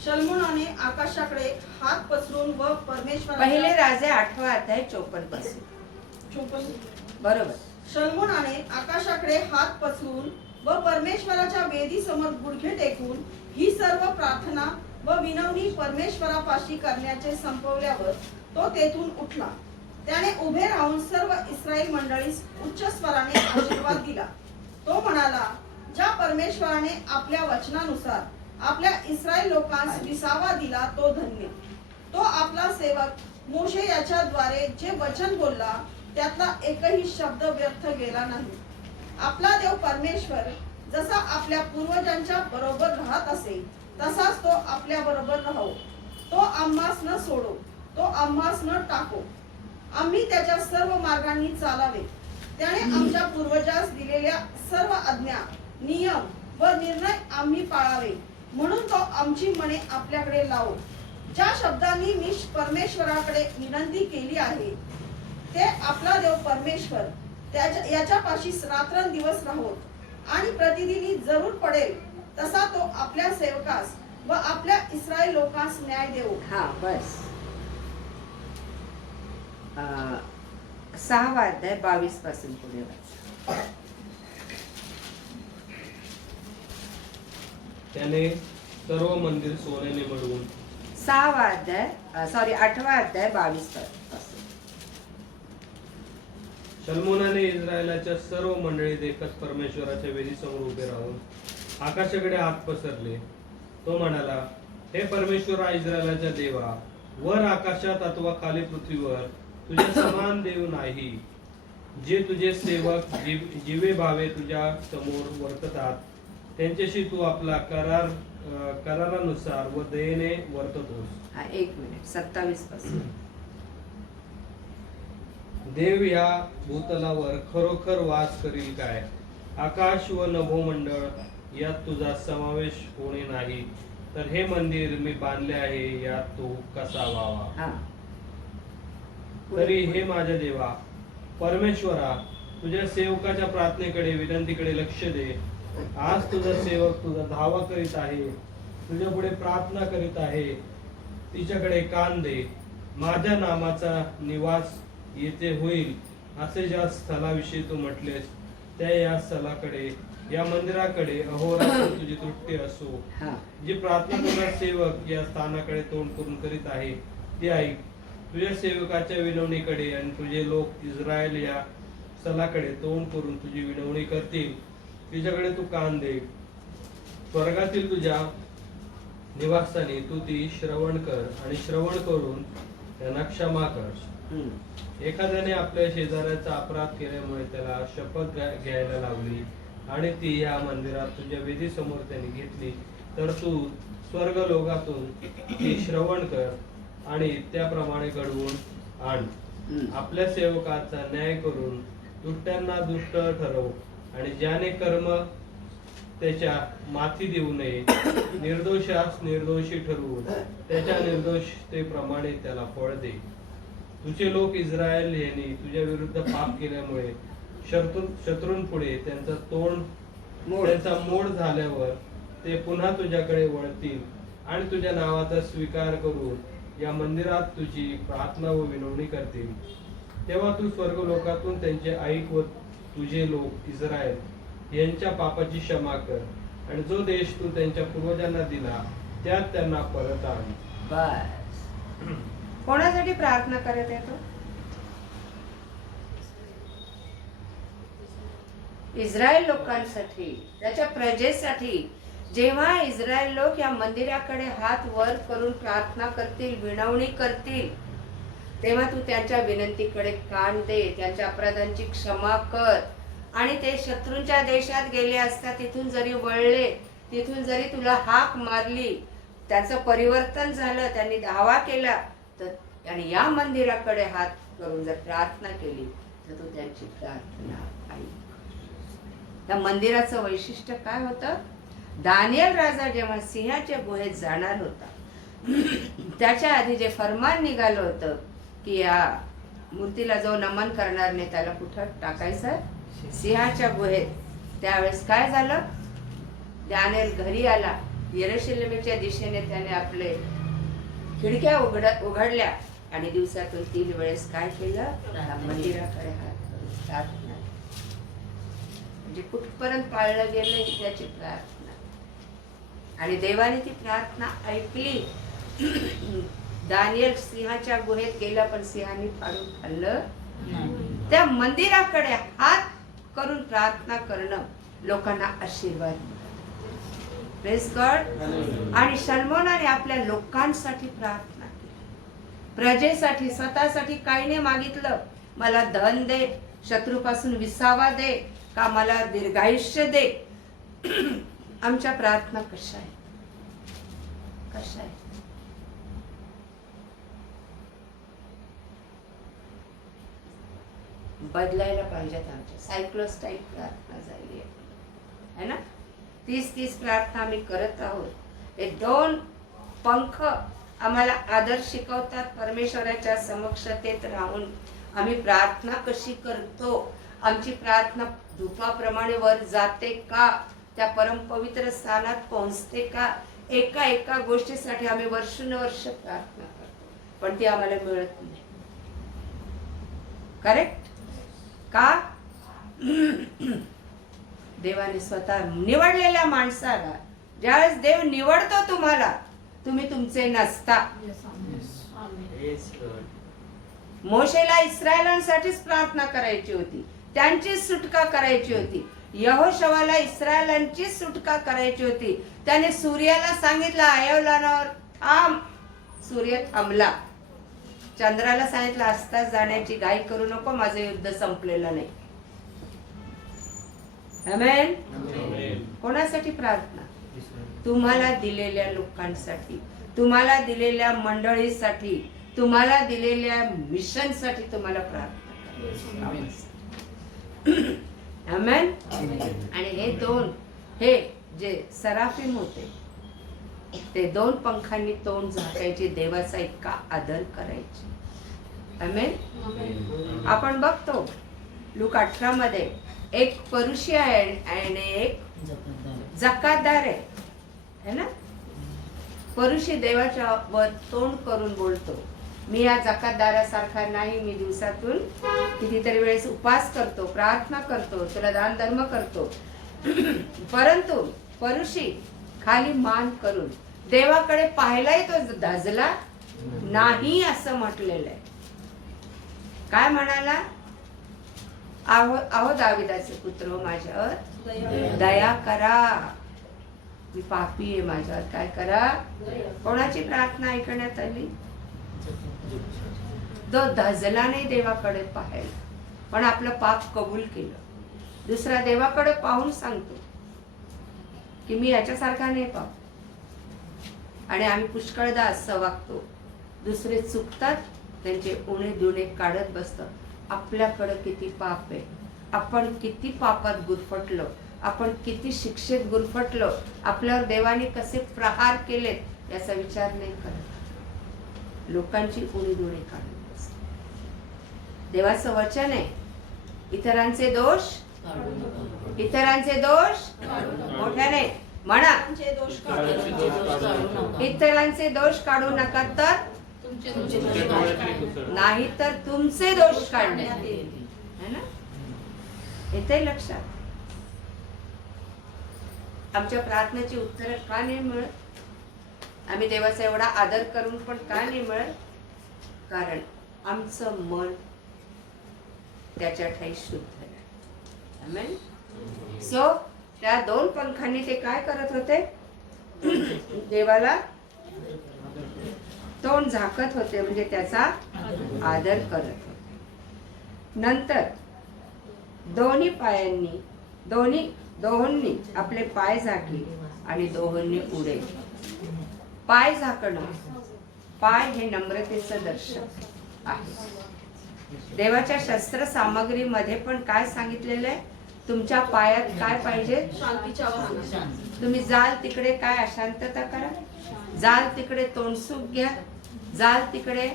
सलमोनाने आकाशाकडे हात पसरून व परमेश्वर पहिले राजे 8 अध्याय 54 पासून. बरोबर. सलमोनाने आकाशाकडे हात पसरून व परमेश्वराच्या वेदी समोर गुडघे टेकून ही सर्व प्रार्थना व विनवणी परमेश्वरापाशी करण्याचे संपवल्यावर तो तेथून उठला. त्याने उभे राहून सर्व इस्रायल मंडळीस उच्च स्वराने आशीर्वाद दिला. तो म्हणाला, ज्या परमेश्वराने आपल्या वचनानुसार आपल्या इस्रायल लोकांस विसावा दिला तो धन्य. तो आपला सेवक मोशे याच्याद्वारे जे वचन बोलला त्यातला एकही शब्द व्यर्थ गेला नाही. आपला देव परमेश्वर जसा आपल्या पूर्वजांच्या बरोबर राहत असेल तसाच तो आपल्या बरोबर राहो. तो आम्हास न सोडो, तो आम्हास न टाको. आम्ही त्याच्या सर्व मार्गांनी चालावे. त्याने आमच्या पूर्वजास दिलेल्या सर्व आज्ञा, नियम व निर्णय आम्ही पाळावे म्हणून तो आमची मने आपल्याकडे लावो. ज्या शब्दांनी मी परमेश्वराकडे विनंती केली आहे ते आपला देव परमेश्वर याच्यापाशी रात्रंदिवस राहोत आणि प्रतिदिनी जरूर पडेल तसा तो आपल्या सेवकास व आपल्या इस्रायल लोकांस न्याय देवो. हा बस. 6वा अध्याय 22 पासून पुढे वाचा. त्याने सर्व मंदिर सोन्याने मढवून 6वा अध्याय 8वा अध्याय 22 पासून. सलमोनाने इस्रायलाच्या सर्व मंडळी देखत परमेश्वराच्या वेदीसमोर उभे राहून आकाशाकडे हात पसरले. तो म्हणाला, हे परमेश्वरा इस्रायलाच्या देवा, वर आकाशात अथवा खाली पृथ्वीवर तुझ्या समान देव नाही. जे तुझे सेवक जीवे भावे तुझ्या समोर वर्ततात त्यांच्याशी तू आपला करारानुसार व दयेने वर्ततोस. हा 1 मिनिट 27 पासून. देव या भूतलावर खरोखर वास करील काय? आकाश व नभोमंडळ यात तुझा समावेश होणे नाही तर हे मंदिर मी बांधले आहे यात तो कसा व्हावा? हा. तरी हे माझ्या देवा परमेश्वरा, तुझ्या सेवकाच्या प्रार्थनेकडे विनंतीकडे लक्ष दे. आज तुझा सेवक तुझा धावा करीत आहे, तुझ्या पुढे प्रार्थना करीत आहे. तिच्याकडे कान दे. माझ्या नामाचा निवास येथे होईल असे ज्या स्थलाविषयी तू म्हटलेस त्या या स्थलाकडे, या मंदिराकडे अहोरात्र तुझी तुट्टी असो. हा. जी प्रार्थना करणारा सेवक या स्थानाकडे तोंड करून करीत आहे ते ऐक. तुझ्या सेवकाच्या विनवणीकडे आणि तुझे लोक इस्रायल या स्थलाकडे तोंड करून तुझी विनवणी करतील तिच्याकडे तू कान दे. स्वर्गातील तुझ्या निवासस्थानी तू ती श्रवण कर आणि श्रवण करून त्यांना क्षमा कर. एखाद्याने आपल्या शेजाऱ्याचा अपराध केल्यामुळे त्याला शपथ घ्यायला लावली आणि ती या मंदिरात तुझ्या वेदी समोर त्याने घेतली तर तू स्वर्ग लोकातून ती श्रवण कर आणि त्याप्रमाणे घडवून आण. आपल्या सेवकाचा न्याय करून दुष्टांना दुष्ट ठरव आणि ज्याने कर्म त्याच्या माथी देऊ नये, निर्दोषास निर्दोषी ठरवून त्याच्या निर्दोषतेप्रमाणे त्याला फळ दे. तुझे लोक इस्रायल यांनी तुझ्या विरुद्ध पाप केल्यामुळे शत्रूंपुढे त्यांचा मोड झाल्यावर ते पुन्हा तुझ्याकडे वळतील आणि तुझ्या नावाचा स्वीकार करून या मंदिरात तुझी प्रार्थना व विनवणी करतील. तेव्हा तू स्वर्ग लोकातून त्यांचे ऐक व तुझे लोक इस्रायल यांच्या पापाची क्षमा कर आणि जो देश तू त्यांच्या पूर्वजांना दिला त्यात त्यांना परत आण. बस. कोणासाठी प्रार्थना करत आहे तो? इस्रायल लोकांसाठी, त्याच्या प्रजेसाठी. जेव्हा इस्रायल लोक या मंदिराकडे हात वर करून प्रार्थना करतील, विनवणी करतील, तेव्हा तू त्यांच्या विनंतीकडे कान दे, त्यांच्या अपराधांची क्षमा कर आणि ते शत्रूंच्या देशात गेले असता तिथून जरी वळले, तिथून जरी तुला हाक मारली, त्याचं परिवर्तन झालं, त्यांनी धावा केला तर आणि या मंदिराकडे हात करून जर प्रार्थना केली तर तू त्यांची प्रार्थना ऐक. त्या मंदिराचं वैशिष्ट्य काय होतं? दानियल राजा जेव्हा सिंहाच्या गुहेत जाणार होता त्याच्या आधी जे फरमान निघालं होतं की या मूर्तीला जो नमन करणार नाही त्याला कुठं टाकायचं? सिंहाच्या गुहेत. त्यावेळेस काय झालं? दानियल घरी आला. यरूशलेमेच्या दिशेने त्याने आपले खिडक्या उघडल्या आणि दिवसातून 3 वेळेस काय केलं? मंदिराकडे हात करून प्रार्थना. म्हणजे कुठपर्यंत पाळलं गेलं ही त्याची प्रार्थना आणि देवाने ती प्रार्थना ऐकली. दानियल सिंहाच्या गुहेत गेला पण सिंहाने फाडून खाल्लं. त्या मंदिराकडे हात करून प्रार्थना करणं लोकांना आशीर्वाद. Praise God. आणि शल्मोनाने आपल्या लोकांसाठी प्रार्थना केली, प्रजेसाठी, स्वतःसाठी काही नाही मागितलं. मला धन दे, शत्रूपासून विसावा दे, का मला दीर्घायुष्य दे. आमच्या प्रार्थना कशा आहे, कशा आहे? बदलायला पाहिजेत. आमच्या सायक्लोस टाईप प्रार्थना झाली आहे ना. 30 प्रार्थना आम्ही करत आहोत. हे 2 पंख आम्हाला आदर शिकवतात. परमेश्वराच्या समक्षतेत राहून आम्ही प्रार्थना कशी करतो, आमची प्रार्थना धुपाप्रमाणे वर जाते का, त्या परमपवित्र स्थानात पोहोचते का. एका गोष्टीसाठी आम्ही वर्षानुवर्ष प्रार्थना करतो, पण ती आम्हाला मिळत नाही. करेक्ट का? देवाने स्वतः निवडलेल्या माणसाला, ज्यावेळेस देव निवडतो तुम्हाला, तुम्ही तुमचे नसता. मोशेला इस्रायलांसाठीच प्रार्थना करायची होती, त्यांचीच सुटका करायची होती. यहोशवाला इस्रायलांची सुटका करायची होती. त्याने सूर्याला सांगितलं आयवलानावर थांब, सूर्य थांबला. चंद्राला सांगितलं आस्ताच जाण्याची घाई करू नको, माझं युद्ध संपलेलं नाही. आमेन. कोणासाठी प्रार्थना? तुम्हाला दिलेल्या लोकांसाठी, तुम्हाला दिलेल्या मंडळीसाठी, तुम्हाला दिलेल्या मिशनसाठी तुम्हाला प्रार्थना करायची. आमेन. आणि हे 2 हे जे सराफिम होते, ते 2 पंखांनी तोंड झाकायचे, देवाचा इतका आदर करायचे. आमेन. आपण बघतो लूक 18 मध्ये एक परुषी आहे आणि एक जकातदार आहे, है ना. परुषी देवाच्या वर तोंड करून बोलतो, मी या जकातदारासारखा नाही, मी दिवसातून कितीतरी वेळेस उपवास करतो, प्रार्थना करतो, तुला दान धर्म करतो. परंतु परुषी खाली मान करून देवाकडे पाहायलाही तो धजला नाही, असं म्हटलेलं आहे. काय म्हणाला? आहो दाविदाचे पुत्र, माझ्यावर दया करा, मी पापी आहे, माझ्यावर काय करा. कोणाची प्रार्थना ऐकण्यात आली? तो धजला नाही देवाकडे पाहायला, पण आपलं पाप कबूल केलं. दुसरा देवाकडे पाहून सांगतो की मी याच्यासारखा नाही पाप. आणि आम्ही पुष्कळदा असं वागतो, दुसरे चुकतात, त्यांचे उणे दुणे काढत बसतात. आपल्याकडे किती पाप आहे, आपण किती पापात गुरफटलो, आपण किती शिक्षेत गुरफटलो, आपल्यावर देवाने कसे प्रहार केलेत याचा विचार नाही करत. लोकांची उणी दुणे काढत बसतात. देवाचं वचन आहे, इतरांचे दोष, इतरांचे दोष मोठ्याने म्हणा, इतरांचे दोष काढू नका, तर नाही तर तुमचे दोष काढणे, है ना. येते लक्षात. आमच्या प्रार्थनेची उत्तर का नाही मिळत? आम्ही देवाचा एवढा आदर करून पण का नाही मिळत? कारण आमचं मन त्याच्या ठाई शुद्ध नाही. आमेन. सो त्या 2 पंखांनी ते काय करत होते? देवाला तोंड झाकत होते, म्हणजे त्याचा आदर करत होते. नंतर दोन्ही पायांनी दोहोंनी आपले पाय झाकले आणि दोहोंनी उडे. पाय झाकणं, पाय हे नम्रतेचं दर्शन आहे. देवाच्या शस्त्र सामग्रीमध्ये पण काय सांगितलेलं आहे? तुमच्या पायात काय पाहिजे? शांतीच्या वाहना. तुम्ही जाल तिकडे काय अशांतता करा, जाल तिकडे तोंडसूक घ्या, जाल तिकडे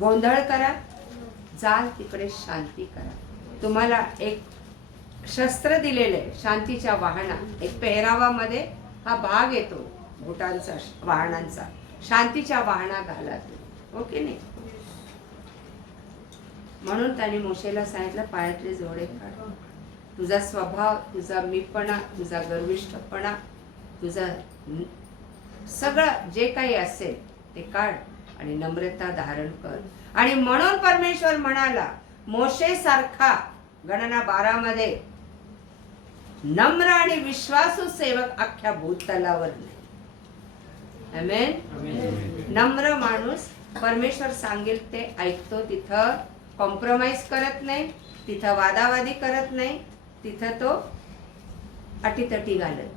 गोंधळ करा, जाल तिकडे शांती करा. तुम्हाला एक शस्त्र दिलेले शांतीच्या वाहना. एक पेहरावामध्ये हा भाग येतो बुटांचा, वाहनांचा. शांतीच्या वाहना घाला, ओके नाही. म्हणून त्याने मोशेला सांगितलं, पायातले जोडे काढ. तुझा स्वभाव, तुझा मीपणा, तुझा गर्विष्ठपणा, तुझा सगळं जे काही असेल ते काढ आणि नम्रता धारण कर. आणि म्हणून परमेश्वर म्हणाला, मोशे सारखा, गणना 12 मध्ये नम्र आणि विश्वासू सेवक अख्ख्या भूतलावर नाही. आमेन. नम्र माणूस परमेश्वर सांगेल ते ऐकतो, तिथं कॉम्प्रोमाइज करत नाही, तिथं वादावादी करत नाही, तिथं तो अटीतटी घालत नाही.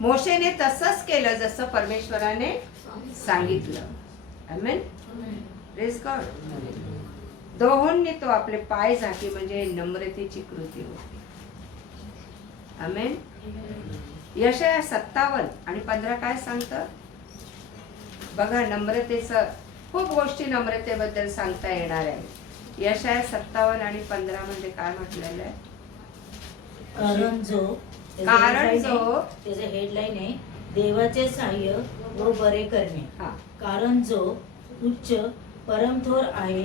मोशेने तसंच केलं जसं परमेश्वराने सांगितलं. आमेन. Praise God. दोहोंनी तो आपले पाय झाके म्हणजे नम्रतेची कृती होती. आमेन. यशाया 57 आणि 15 काय सांगतं बघा. नम्रतेचं खूप गोष्टी नम्रतेबद्दल सांगता येणार आहे. यशाया 57 आणि 15 मध्ये काय म्हटलेलं आहे? कारण जो त्याचं हेडलाईन आहे देवाचे सहाय्य व बरे करणे. हा. कारण जो उच्च परमथोर आहे,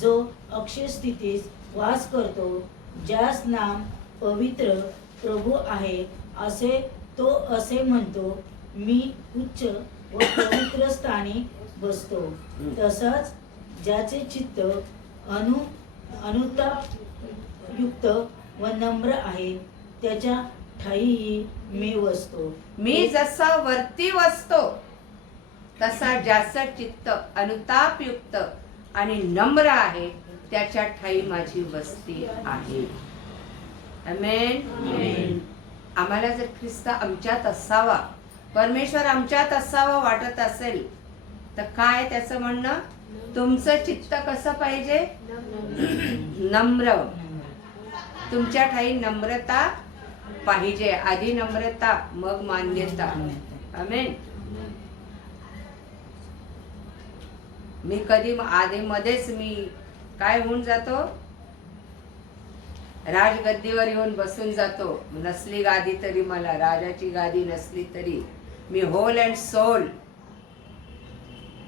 जो अक्षय स्थितीत वास करतो, ज्यास नाम पवित्र प्रभू आहे, असे तो असे म्हणतो, मी उच्च व पवित्र स्थानी बसतो. तसंच ज्याचे चित्त अनुताप युक्त व नम्र आहे, त्याच्या ठाईही मी वसतो. मी जसा वरती वसतो तसा ज्याचं चित्त अनुतापयुक्त आणि नम्र आहे, त्याच्या ठाई माझी वस्ती आहे. आमेन. आम्हाला जर ख्रिस्त आमच्यात असावा, परमेश्वर आमच्यात असावा वाटत असेल तर काय त्याचं म्हणणं? तुमचं चित्त कसं पाहिजे? नम्र. तुमच्या ठाई नम्रता पाहिजे. आधी नम्रता मग मान्यता. आमेन. मी कधी आधी मध्येच मी काय होऊन जातो, राजगद्दीवर येऊन बसून जातो. नसली गादी तरी मला, राजाची गादी नसली तरी मी होल अँड सोल.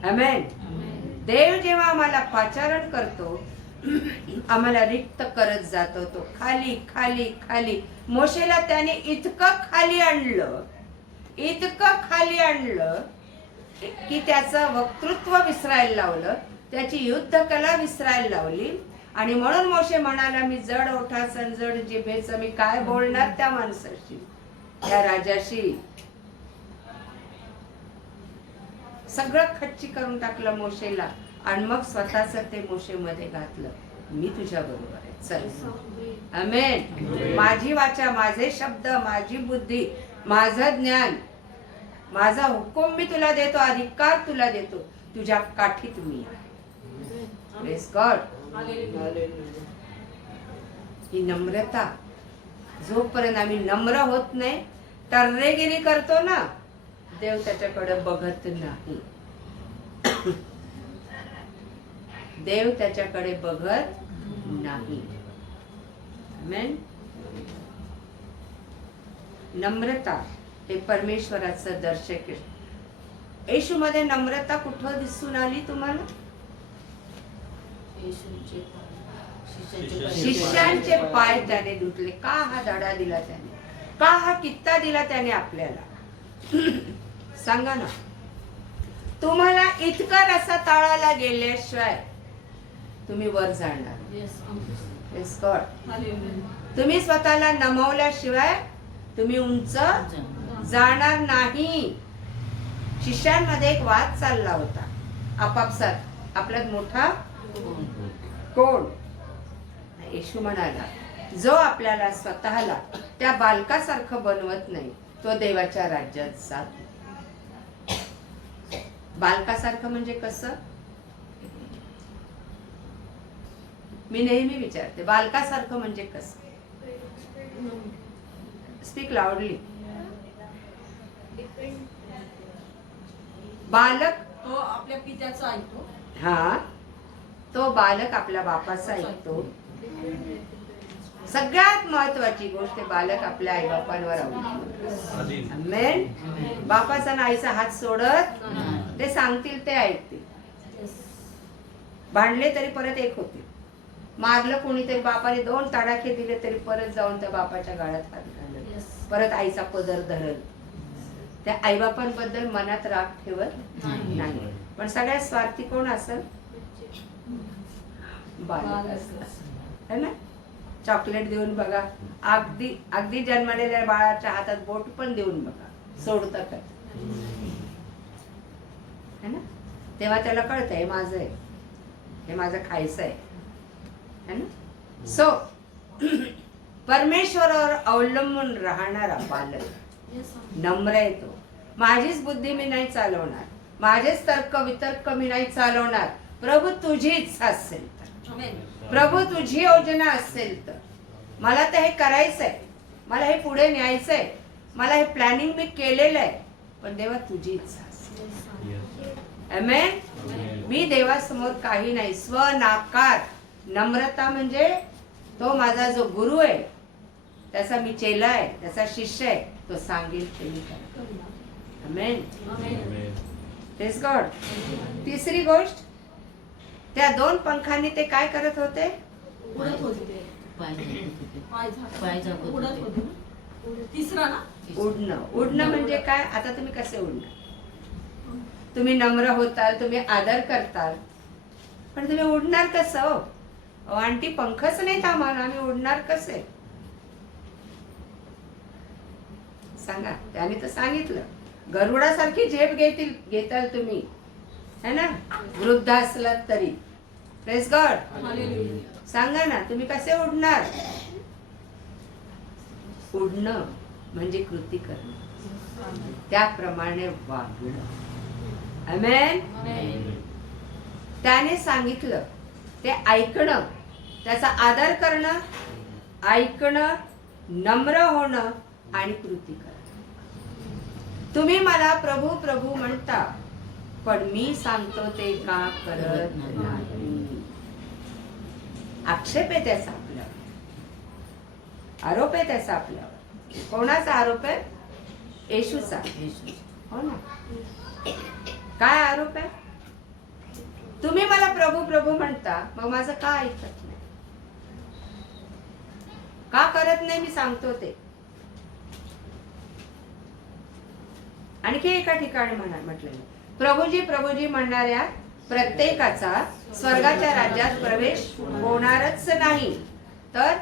आमेन. देव जेव्हा आम्हाला पाचारण करतो, आम्हाला रिक्त करत जातो. तो खाली खाली खाली. मोशेला त्याने इतकं खाली आणलं, इतकं खाली आणलं की त्याचं वक्तृत्व विसरायला लावलं, त्याची युद्ध कला विसरायला लावली. आणि म्हणून मोशे म्हणाला, मी जड ओठाचं जड जिभेचं मी काय बोलणार त्या माणसाशी, त्या राजाशी. सगळं खच्ची करून टाकलं मोशेला आणि मग स्वतःच ते मोशेमध्ये घातलं. मी तुझ्या बरोबर आहे, चल. आमेन. माझी वाचा, माझे शब्द, माझी बुद्धी, माझं ज्ञान, माझा हुकूम मी तुला देतो, अधिकार तुला देतो, तुझ्या काठीत मी आहे. Praise God. ही नम्रता. जोपर्यंत आम्ही नम्र होत नाही, टर्रेगिरी करतो ना, देव त्याच्याकडे बघत नाही. देव त्याच्याकडे बघत नाही. आमेन. नम्रता हे परमेश्वराचं दर्शक आहे. येशूमध्ये नम्रता कुठं दिसून आली तुम्हाला? शिष्यांचे पाय त्याने धुतले. का हा धडा दिला त्याने? का हा कित्ता दिला त्याने आपल्याला? सांगा ना. तुम्हाला इतका रसा ताळाला गेल्याशिवाय तुम्ही वर जाणार. Yes, God. तुम्ही स्वतःला नमवल्याशिवाय तुम्ही उंच जाणार नाही. शिष्यांमध्ये एक वाद चालला होता आपापसात. आपल्यात मोठा कोण? येशू म्हणाला, जो आपल्याला स्वतःला त्या बालकासारखं बनवत नाही, तो देवाच्या राज्यात जात नाही. बालकासारखं म्हणजे कसं? मी नेहमी विचारते, बालकासारखं म्हणजे कसं? Speak loudly. बालक तो आपल्या पित्याचा ऐकतो. हा, तो बालक आपल्या बापाचा ऐकतो. सगळ्यात महत्वाची गोष्ट, बालक आपल्या आई बापांवर अवलंबून. आमेन. बापाचा आणि आईचा हात सोडत, ते सांगतील ते ऐकतील. भांडले तरी परत एक होते. मारलं कोणीतरी, बापाने 2 तडाखे दिले तरी परत जाऊन त्या बापाच्या गाळ्यात हात घालत, परत आईचा पदर धरल. त्या आईबापांबद्दल मनात राग ठेवत नाही. पण सगळ्यात स्वार्थी कोण असेल? बालक असेल, है ना? चॉकलेट देऊन बघा, अगदी अगदी जन्मलेल्या बाळाच्या हातात बोट पण देऊन बघा, सोडतं काय है ना? तेव्हा त्याला कळतं हे माझं आहे, हे माझं खायचं आहे, है ना? सो परमेश्वरावर अवलंबून राहणारा बालक नम्र येतो. माझीच बुद्धी मी नाही चालवणार, माझेच तर्क वितर्क मी नाही चालवणार. प्रभू तुझी इच्छा असेल तर, प्रभू तुझी योजना असेल तर, मला तर हे करायचंय, मला हे पुढे न्यायचंय, मला हे प्लॅनिंग मी केलेलं आहे, पण देवा तुझी इच्छा असेल. आमेन. मी देवासमोर काही नाही, स्वनाकार. नम्रता म्हणजे तो माझा जो गुरु आहे, त्याचा मी चेला आहे, त्याचा शिष्य आहे, तो सांगेल ते मी करेन. आमेन. Praise God. तिसरी गोष्ट, त्या 2 पंखांनी ते काय करत होते? उडत होते ते. पाय झाकून उडत होते. तिसरा ना, उडणं. उडणं म्हणजे काय? आता तुम्ही कसे उडणार? तुम्ही नम्र होताल, तुम्ही आदर करताल, पण तुम्ही उडणार कसं? हो आंटी, पंखच नाही आम्हाला, आम्ही उडणार कसे? सांगा. त्याने तर सांगितलं, गरुडासारखी झेप घेताल तुम्ही, है ना, वृद्ध असलात तरी. Praise God. सांगा ना, तुम्ही कसे उडणार? उडणं म्हणजे कृती करणं, त्याप्रमाणे वागणं. आमेन. त्याने सांगितलं ते ऐकणं, त्याचा आदर करणं, ऐकणं, नम्र होणं आणि कृती करणं. तुम्ही मला प्रभू प्रभू म्हणता, पण मी सांगतो ते का करत नाही. आक्षेप आहे त्याचा आपल्यावर, आरोप आहे त्याचा आपल्यावर. कोणाचा आरोप आहे? येशूचा. हो ना. काय आरोप आहे? तुम्ही मला प्रभू प्रभू म्हणता, मग माझं का ऐकत नाही? का करत नाही? मी सांगतो ते. आणखी एका ठिकाणी म्हटलं, प्रभूजी प्रभूजी म्हणणाऱ्या प्रत्येकाचा स्वर्गाच्या राज्यात प्रवेश होणारच नाही, तर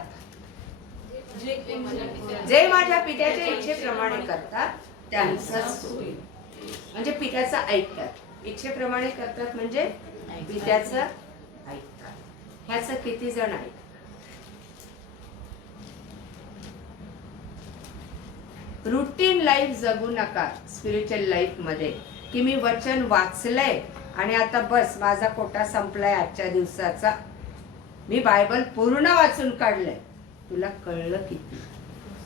जे माझ्या पित्याच्या इच्छेप्रमाणे करतात त्यांचंच होईल. म्हणजे पित्याचं ऐकतात, इच्छेप्रमाणे करतात म्हणजे पित्याचं ऐकतात. ह्याचं किती जण ऐकतात? रुटीन लाईफ जगू नका स्पिरिच्युअल लाईफ मध्ये, की मी वचन वाचलंय आणि आता बस माझा कोटा संपलाय आजच्या दिवसाचा, मी बायबल पूर्ण वाचून काढलंय. तुला कळलं किती?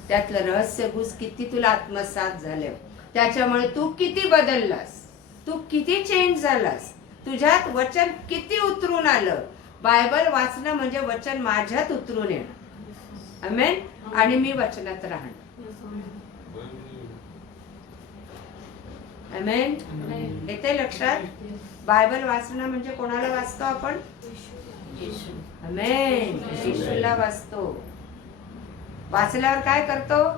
त्यातलं रहस्यगुज किती तुला आत्मसात झाले? त्याच्यामुळे तू किती बदललास, तू किती चेंज झालास, तुझ्यात वचन किती उतरून आलं. बायबल वाचणं म्हणजे वचन माझ्यात उतरून येणं. आमेन. आणि मी वचनात राहणं. आमेन. येते लक्षात? बायबल वाचणं म्हणजे कोणाला वाचतो आपण? आमेन. येशूला वाचतो. वाचल्यावर काय करतो?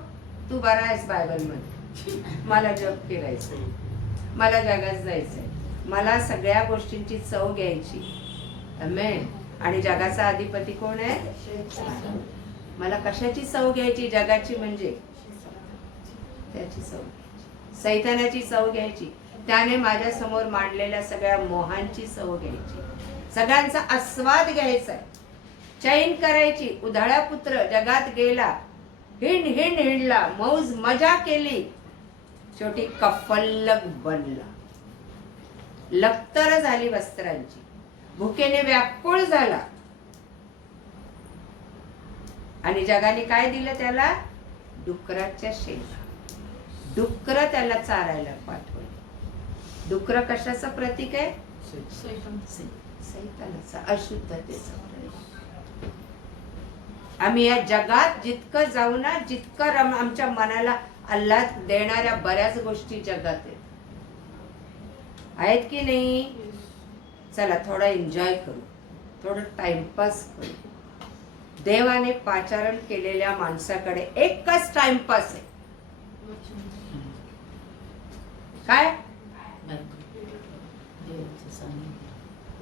तू बरा आहेस बायबल मध्ये, मला जग फिरायचं, मला जगात जायचंय, मला सगळ्या गोष्टींची चव घ्यायची. आमेन. आणि जगाचा अधिपती कोण आहे? मला कशाची चव घ्यायची? जगाची म्हणजे त्याची चव घ्यायची, सैतानाची चव घ्यायची, त्याने माझ्या समोर मांडलेल्या सगळ्या मोहांची चव घ्यायची, सगळ्यांचा आस्वाद घ्यायचा, चैन करायची. उधाळा पुत्र जगात गेला, हिंडला, मौज मजा केली, शेवटी कफल्लक बनला, लक्तर झाली वस्त्रांची, भुकेने व्याकुळ झाला. आणि जगाने काय दिलं त्याला? डुकराच्या शेंगा. डुकर त्याला चारायला पाठवले. डुकर कशाचं प्रतीक आहे? सैतानाचा, अशुद्धतेचा. आम्ही या जगात जितकं जाऊ ना, जितकं आमच्या मनाला आल्हाद देणाऱ्या बऱ्याच गोष्टी जगात आहेत की नाही? चला थोडा एन्जॉय करू, थोडं टाइमपास करू. देवाने पाचारण केलेल्या माणसाकडे एकच टाइमपास आहे. काय?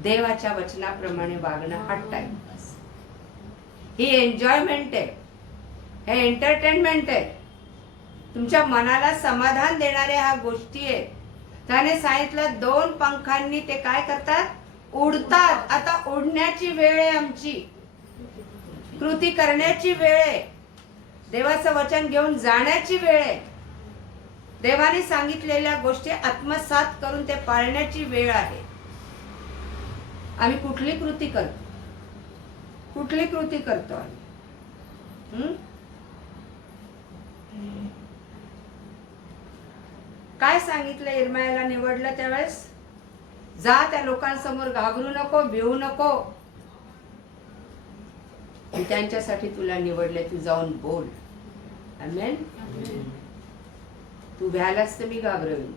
देवाच्या वचनाप्रमाणे वागणं हा टाइमपास. ही एन्जॉयमेंट आहे, हे एंटरटेनमेंट आहे, तुमच्या मनाला समाधान देणाऱ्या ह्या गोष्टी आहेत. त्याने सांगितलं 2 पंखांनी ते काय करतात, उडतात. आता उडण्याची वेळ आहे आमची, कृती करण्याची वेळ आहे, देवाचं वचन घेऊन जाण्याची वेळ आहे, देवाने सांगितलेल्या गोष्टी आत्मसात करून ते पाळण्याची वेळ आहे. आम्ही कुठली कृती करतो, कुठली कृती करतो आम्ही? काय सांगितलं इर्मायाला निवडलं त्यावेळेस? जा त्या लोकांसमोर घाबरू नको, भिवू नको, मी त्यांच्यासाठी तुला निवडले, तू जाऊन बोल. आमेन. तू भ्यालास तर मी घाबरवीन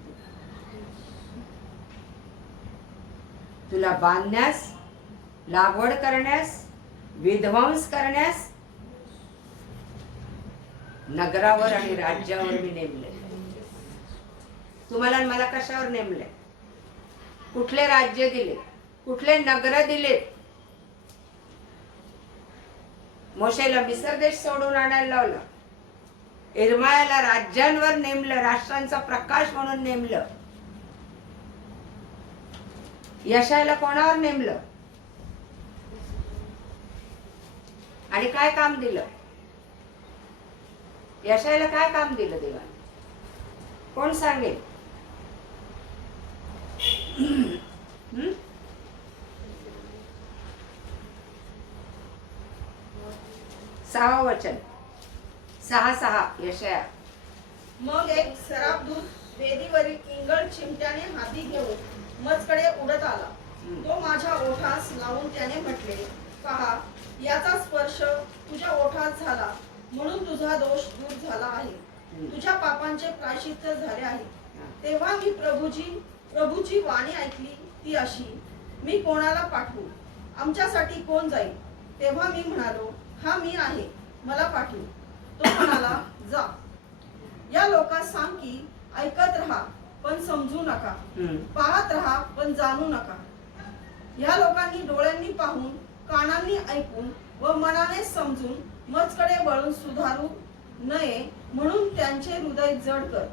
तुला, बांधण्यास, लागवड करण्यास, विध्वंस करण्यास, नगरावर आणि राज्यावर मी नेमले. तुम्हाला मला कशावर नेमले? कुठले राज्य दिले, कुठले नगर दिले? मोशेला मिसर देश सोडून आणायला लावलं, इर्मायाला राज्यांवर नेमलं, राष्ट्रांचा प्रकाश म्हणून नेमलं. यशायाला कोणावर नेमलं आणि काय काम दिलं? यशायाला काय काम दिलं देवाने? कोण सांगेल? 6 वचन, 6:6 यशाया. मग एक सराफदूत वेदीवरील इंगळ चिमट्याने हाती घेऊन मजकडे उडत आला. तो माझ्या ओठास लावून त्याने म्हटले, पहा, याचा स्पर्श तुझ्या ओठात झाला म्हणून तुझा दोष दूर झाला आहे, तुझ्या पापांचे प्रायश्चित्त झाले आहे. तेव्हा मी प्रभूची वाणी ऐकली, ती अशी, मी कोणाला पाठवू, आमच्यासाठी कोण जाईल? तेव्हा मी म्हणालो, हा मी आहे, मला पाठवू. तो म्हणाला, जा, या लोकांस सांग की ऐकत राहा पण समजू नका, पाहत राहा पण जाणू नका. या लोकांनी डोळ्यांनी पाहून, कानांनी ऐकून व मनाने समजून मजकडे वळून सुधारू नये म्हणून त्यांचे हृदय जड कर,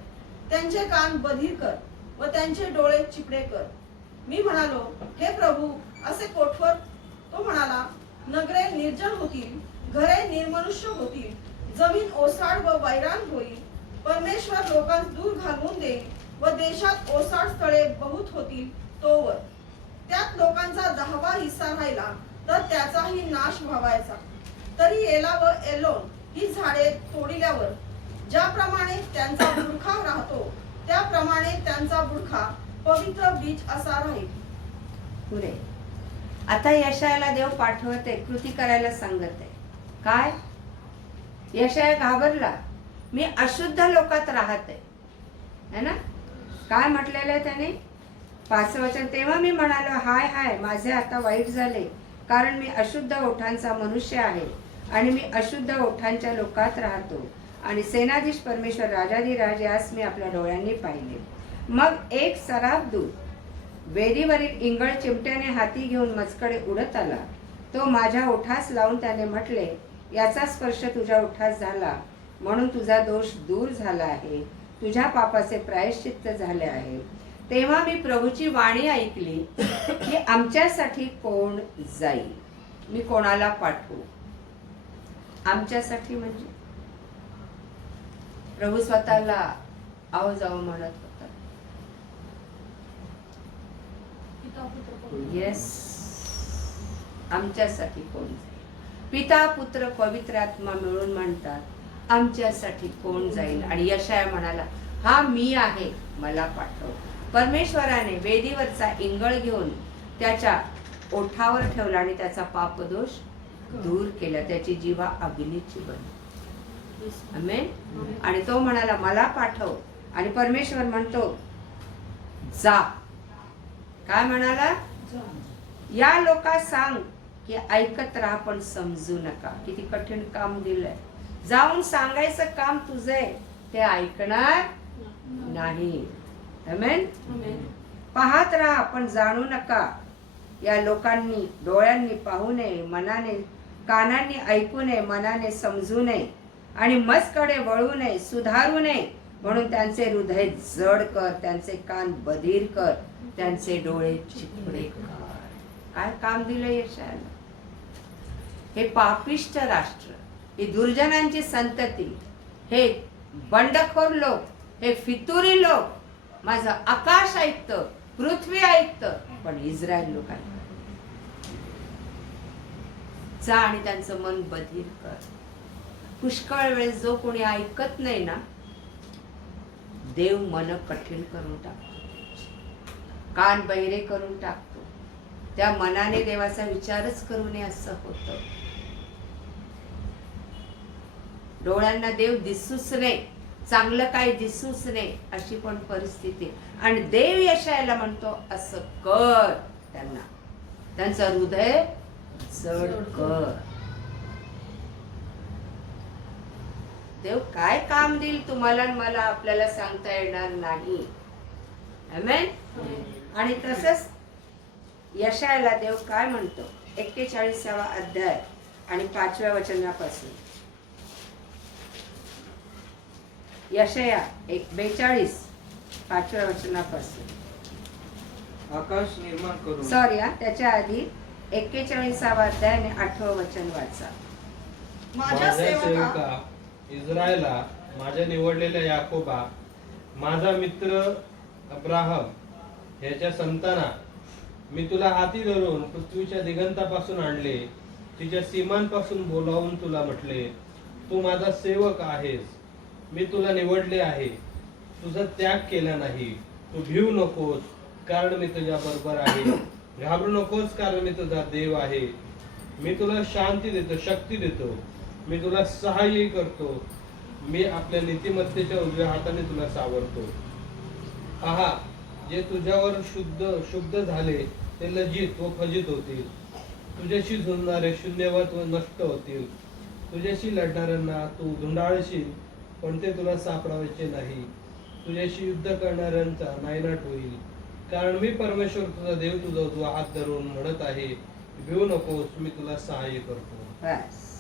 त्यांचे कान बधीर कर व त्यांचे डोळे चिपडे कर. मी म्हणालो, हे प्रभू, असे कोठवर? तो म्हणाला, नगरे निर्जन होतील, घरे निर्मनुष्य होतील, जमीन ओसाड व वैराण होईल. परमेश्वर लोकांस दूर घालवून देईल व देशात ओसाड स्थळे बहुत होतील तोवर. त्यात लोकांचा 10वा हिस्सा राहिला तर त्याचाही नाश व्हावायचा. तरी एला व एलोन ही झाडे तोडिल्यावर ज्याप्रमाणे त्यांचा बुडखा राहतो त्याप्रमाणे त्यांचा बुडखा पवित्र बीज असा राहील. पुरे. आता यशायाला देव पाठवते, कृती करायला सांगत आहे. काय? यशाया घाबरला, मी अशुद्ध लोकात राहते, है ना? काय म्हटलेलं आहे त्याने? 5 वचन. तेव्हा मी म्हणालो, हाय हाय, माझे आता वाईट झाले, कारण मी अशुद्ध ओठांचा मनुष्य आहे आणि मी अशुद्ध ओठांच्या लोकात राहतो आणि सेनाधीश परमेश्वर राजाधिराज यास मी आपल्या डोळ्यांनी पाहिले. मग एक सराफदूत वेदीवरील इंगळ चिमट्याने हाती घेऊन मजकडे उडत आला. तो माझ्या ओठास लावून त्याने म्हटले, याचा स्पर्श तुझ्या ओठास झाला म्हणून तुझा दोष दूर झाला आहे, तुझ्या पापाचे प्रायश्चित्त झाले आहे. तेव्हा मी प्रभूची वाणी ऐकली की आमच्यासाठी कोण जाईल, मी कोणाला पाठवू? आमच्यासाठी म्हणजे प्रभू स्वतःला आव जाऊ म्हणत होता. येस, आमच्यासाठी कोण जाईल? पिता, पुत्र, पवित्र आत्मा मिळून म्हणतात, आमच्यासाठी कोण जाईल? आणि यशाया म्हणाला, हा मी आहे, मला पाठव. परमेश्वराने वेदीवरचा इंगळ घेऊन त्याच्या ओठावर ठेवला आणि त्याचा पापदोष दूर केला, त्याची जीवा अग्नीची बनली. आमेन. आणि तो म्हणाला, मला पाठव. आणि परमेश्वर म्हणतो, जा. काय म्हणाला? या लोकांना सांग की ऐकत राहा पण समजू नका. किती कठीण काम दिलंय. जाऊन सांगायचं काम तुझे, ते ऐकणार नाही. आमेन. पाहत राहा पण जाणू नका. या लोकांनी डोळ्यांनी पाहू नये, मनाने कानांनी ऐकू नये, मनाने समजू नये आणि मजकडे वळू नये, सुधारू नये, म्हणून त्यांचे हृदय जड कर, त्यांचे कान बधीर कर, त्यांचे डोळे चिपळे कर. काय काम दिलं यशायाला? हे पापिष्ट राष्ट्र, ही दुर्जनांची संतती, हे बंडखोर लोक, हे फितुरी लोक माझं आकाश ऐकतं, पृथ्वी ऐकतं, पण इस्रायल लोक ऐकत. जा आणि त्यांचं मन बधीर कर. पुष्कळ वेळेस जो कोणी ऐकत नाही ना, देव मन कठीण करून टाकतो, कान बहिरे करून टाकतो. त्या मनाने देवाचा विचारच करू नये असं होतं. डोळ्यांना देव दिसूच नाही, चांगलं काही दिसूच नाही, अशी पण परिस्थिती. आणि देव यशायाला म्हणतो असं कर, त्यांचं हृदय जड कर. देव काय काम देईल तुम्हाला आणि मला आपल्याला सांगता येणार नाही. आमेन. आणि तसंच यशायाला देव काय म्हणतो 41वा अध्याय आणि 5व्या वचनापासून. यशाया 42 5व्या वचनापासून. आकाश निर्माण करून सॉरी त्याच्या आधी 41वा अध्याय आणि 8वं वचन वाचा. माझ्या सेवका इस्रायला, माझ्या निवडलेल्या याकोबा, माझा मित्र अब्राहम ह्याच्या संताना, मी तुला हाती धरून पृथ्वीच्या दिगंतापासून आणले, तिच्या सीमांपासून बोलावून तुला म्हटले, तू माझा सेवक आहेस, मी तुला निवडले आहे, तुझा त्याग केला नाही. तू भिवू नकोस, कारण मी तुझ्या बरोबर आहे. घाबरू नकोस, कारण मी तुझा देव आहे. मी तुला शांती देतो, शक्ती देतो, मी तुला सहाय्य करतो, मी आपल्या नीतिमत्तेच्या उजव्या हाताने तुला सावरतो. पहा, जे तुझ्यावर शुद्ध झाले ते लज्जित व फजित होतील, तुझ्याशी झुंजणारे शून्यवत व नष्ट होतील. तुझ्याशी लढणाऱ्यांना तू धुंडाळशील, पण ते तुला सापडायचे नाही. तुझ्याशी युद्ध करणाऱ्यांचा नायनाट होईल, कारण मी परमेश्वर तुझा देव तुझा उजवा हात धरून म्हणत आहे, भिवू नकोस, मी तुला सहाय्य करतो. बस.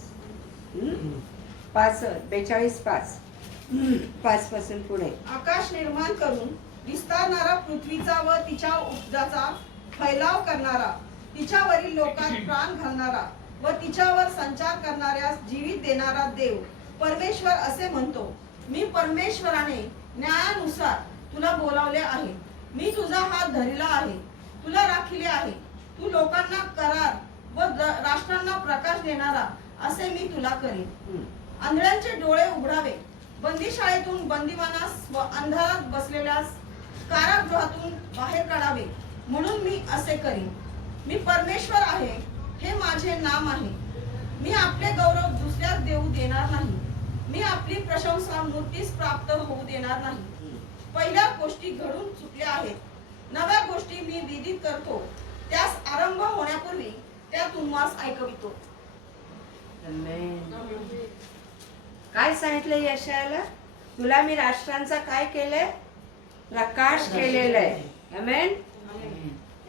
5 पासून पुढे. आकाश निर्माण करून विस्तारणारा, पृथ्वीचा व तिच्या उपजाचा फैलाव करणारा, तिच्यावरील लोकांत प्राण घालणारा व तिच्यावर संचार करणाऱ्यास जीवित देणारा देव परमेश्वर असे म्हणतो, मी परमेश्वराने न्यायानुसार तुला बोलावले आहे, मी तुझा हात धरला आहे, तुला राखिले आहे. तू लोकांना करार व राष्ट्रांना प्रकाश देणारा असे मी तुला करीन. आंधळ्यांचे डोळे उघडावे, बंदीशाळेतून बंदिवानास व अंधारात बसलेल्यास कारागृहातून बाहेर काढावे, म्हणून मी असे करीन. मी परमेश्वर आहे, हे माझे नाम आहे. मी आपले गौरव दुसऱ्यास देऊ देणार नाही, मी आपली प्रशंसा मूर्तीस प्राप्त होऊ देणार नाही. पहिल्या गोष्टी घडून चुकल्या आहेत, नव्या गोष्टी मी विदित करतो, त्यास आरंभ होण्यापूर्वी त्या तुम्हास ऐकवितो. काय सांगितलं यशायाला? तुला मी राष्ट्रांचा काय केलंय? प्रकाश केलेला आहे. आमेन.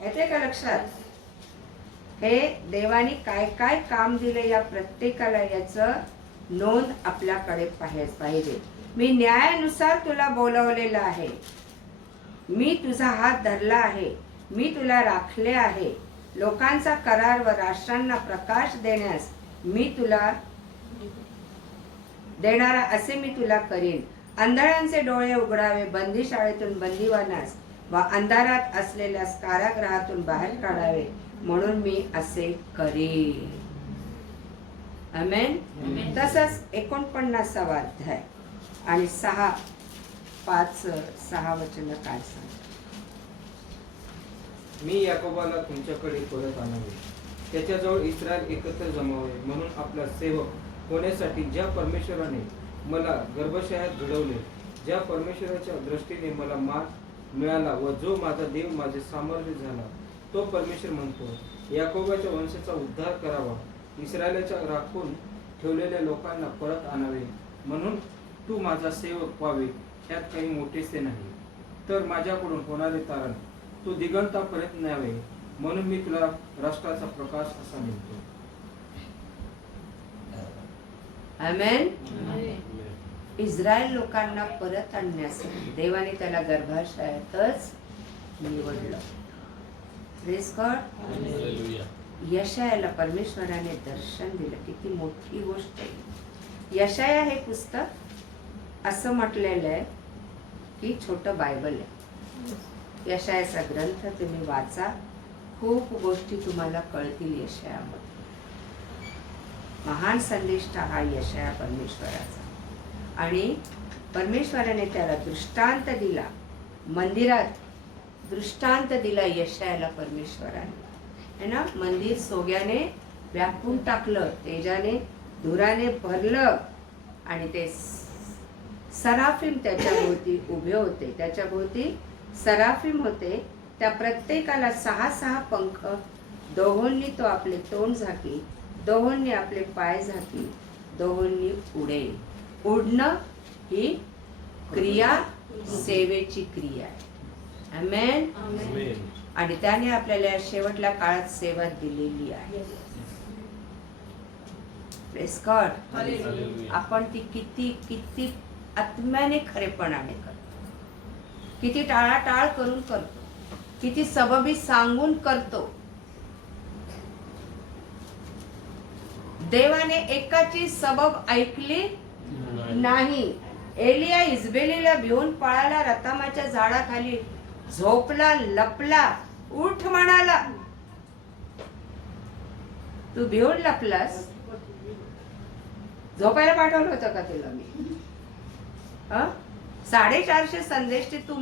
येते का लक्षात? हे देवानी काय काय काम दिले या प्रत्येकाला याचं नोंद आपल्याकडे पाहिजे. मी न्यायानुसार तुला बोलवलेलं आहे, मी तुझा हात धरला आहे, मी तुला राखले आहे. लोकांचा करार व राष्ट्रांना प्रकाश देण्यास मी तुला देणारा असे मी तुला करीन. आंधळ्यांचे डोळे उघडावे, बंदीशाळेतून बंदिवानास व अंधारात असलेल्या कारागृहातून बाहेर काढावे, म्हणून मी असे करीन. आमेन. तसंच 49वा अध्याय आणि 5-6 वचन काय सांग. मी याकोबाला तुमच्याकडे परत आणावे, त्याच्याजवळ इस्रायल एकत्र जमावे, म्हणून आपला सेवक होण्यासाठी ज्या परमेश्वराने मला गर्भशयात घडवले, ज्या परमेश्वराच्या दृष्टीने मला मान मिळाला व जो माझा देव माझे सामर्थ्य झाला, तो परमेश्वर म्हणतो, याकोबाच्या वंशाचा उद्धार करावा, इस्रायलाच्या राखून ठेवलेल्या लोकांना परत आणावे, म्हणून तू माझा सेवक व्हावे. त्यात काही मोठेसे नाही, तर माझ्याकडून होणारे तारण तू दिगंतापर्यंत न्यावे, म्हणून मी तुला राष्ट्राचा प्रकाश असा म्हणतो. आमेन. इस्रायल लोकांना परत आणण्यासाठी देवाने त्याला गर्भाशयातच निवडलं. Praise God. यशायाला परमेश्वराने दर्शन दिलं. किती मोठी गोष्ट आहे. यशाया हे पुस्तक असं म्हटलेलं आहे की छोटं बायबल आहे. यशायाचा ग्रंथ तुम्ही वाचा, खूप गोष्टी तुम्हाला कळतील यशायामध्ये. महान संदेष्टा हा यशाया परमेश्वराचा. आणि परमेश्वराने त्याला दृष्टांत दिला, मंदिरात दृष्टांत दिला यशायाला परमेश्वराने, है ना. मंदिर सोग्याने व्यापून टाकलं, तेजाने धुराने भरलं आणि ते सराफिम त्याच्या भोवती उभे होते. त्याच्या भोवती सराफिम होते. त्या प्रत्येकाला 6 पंख, दोहोंनी तो आपले तोंड झाकी, दोहोंनी आपले पाय झाकी, दोहोंनी उडे. उडणं ही क्रिया सेवेची क्रिया आहे. आमेन. आणि त्याने आपल्याला शेवटल्या काळात सेवा दिलेली आहे. Praise God. आपण ती किती किती आत्म्याने खरेपणाने करतो, किती टाळाटाळ करून करतो, किती सबबी सांगून करतो. देवाने एकाची सबब ऐकली नाही. एलिया इजबेलीला भिवून पळाला, रतामाच्या झाडाखाली झोपला, लपला. उठ म्हणाला. तू भिवून लपलास, झोपायला पाठवलं होतं का तुला मी? 450 संदेश तू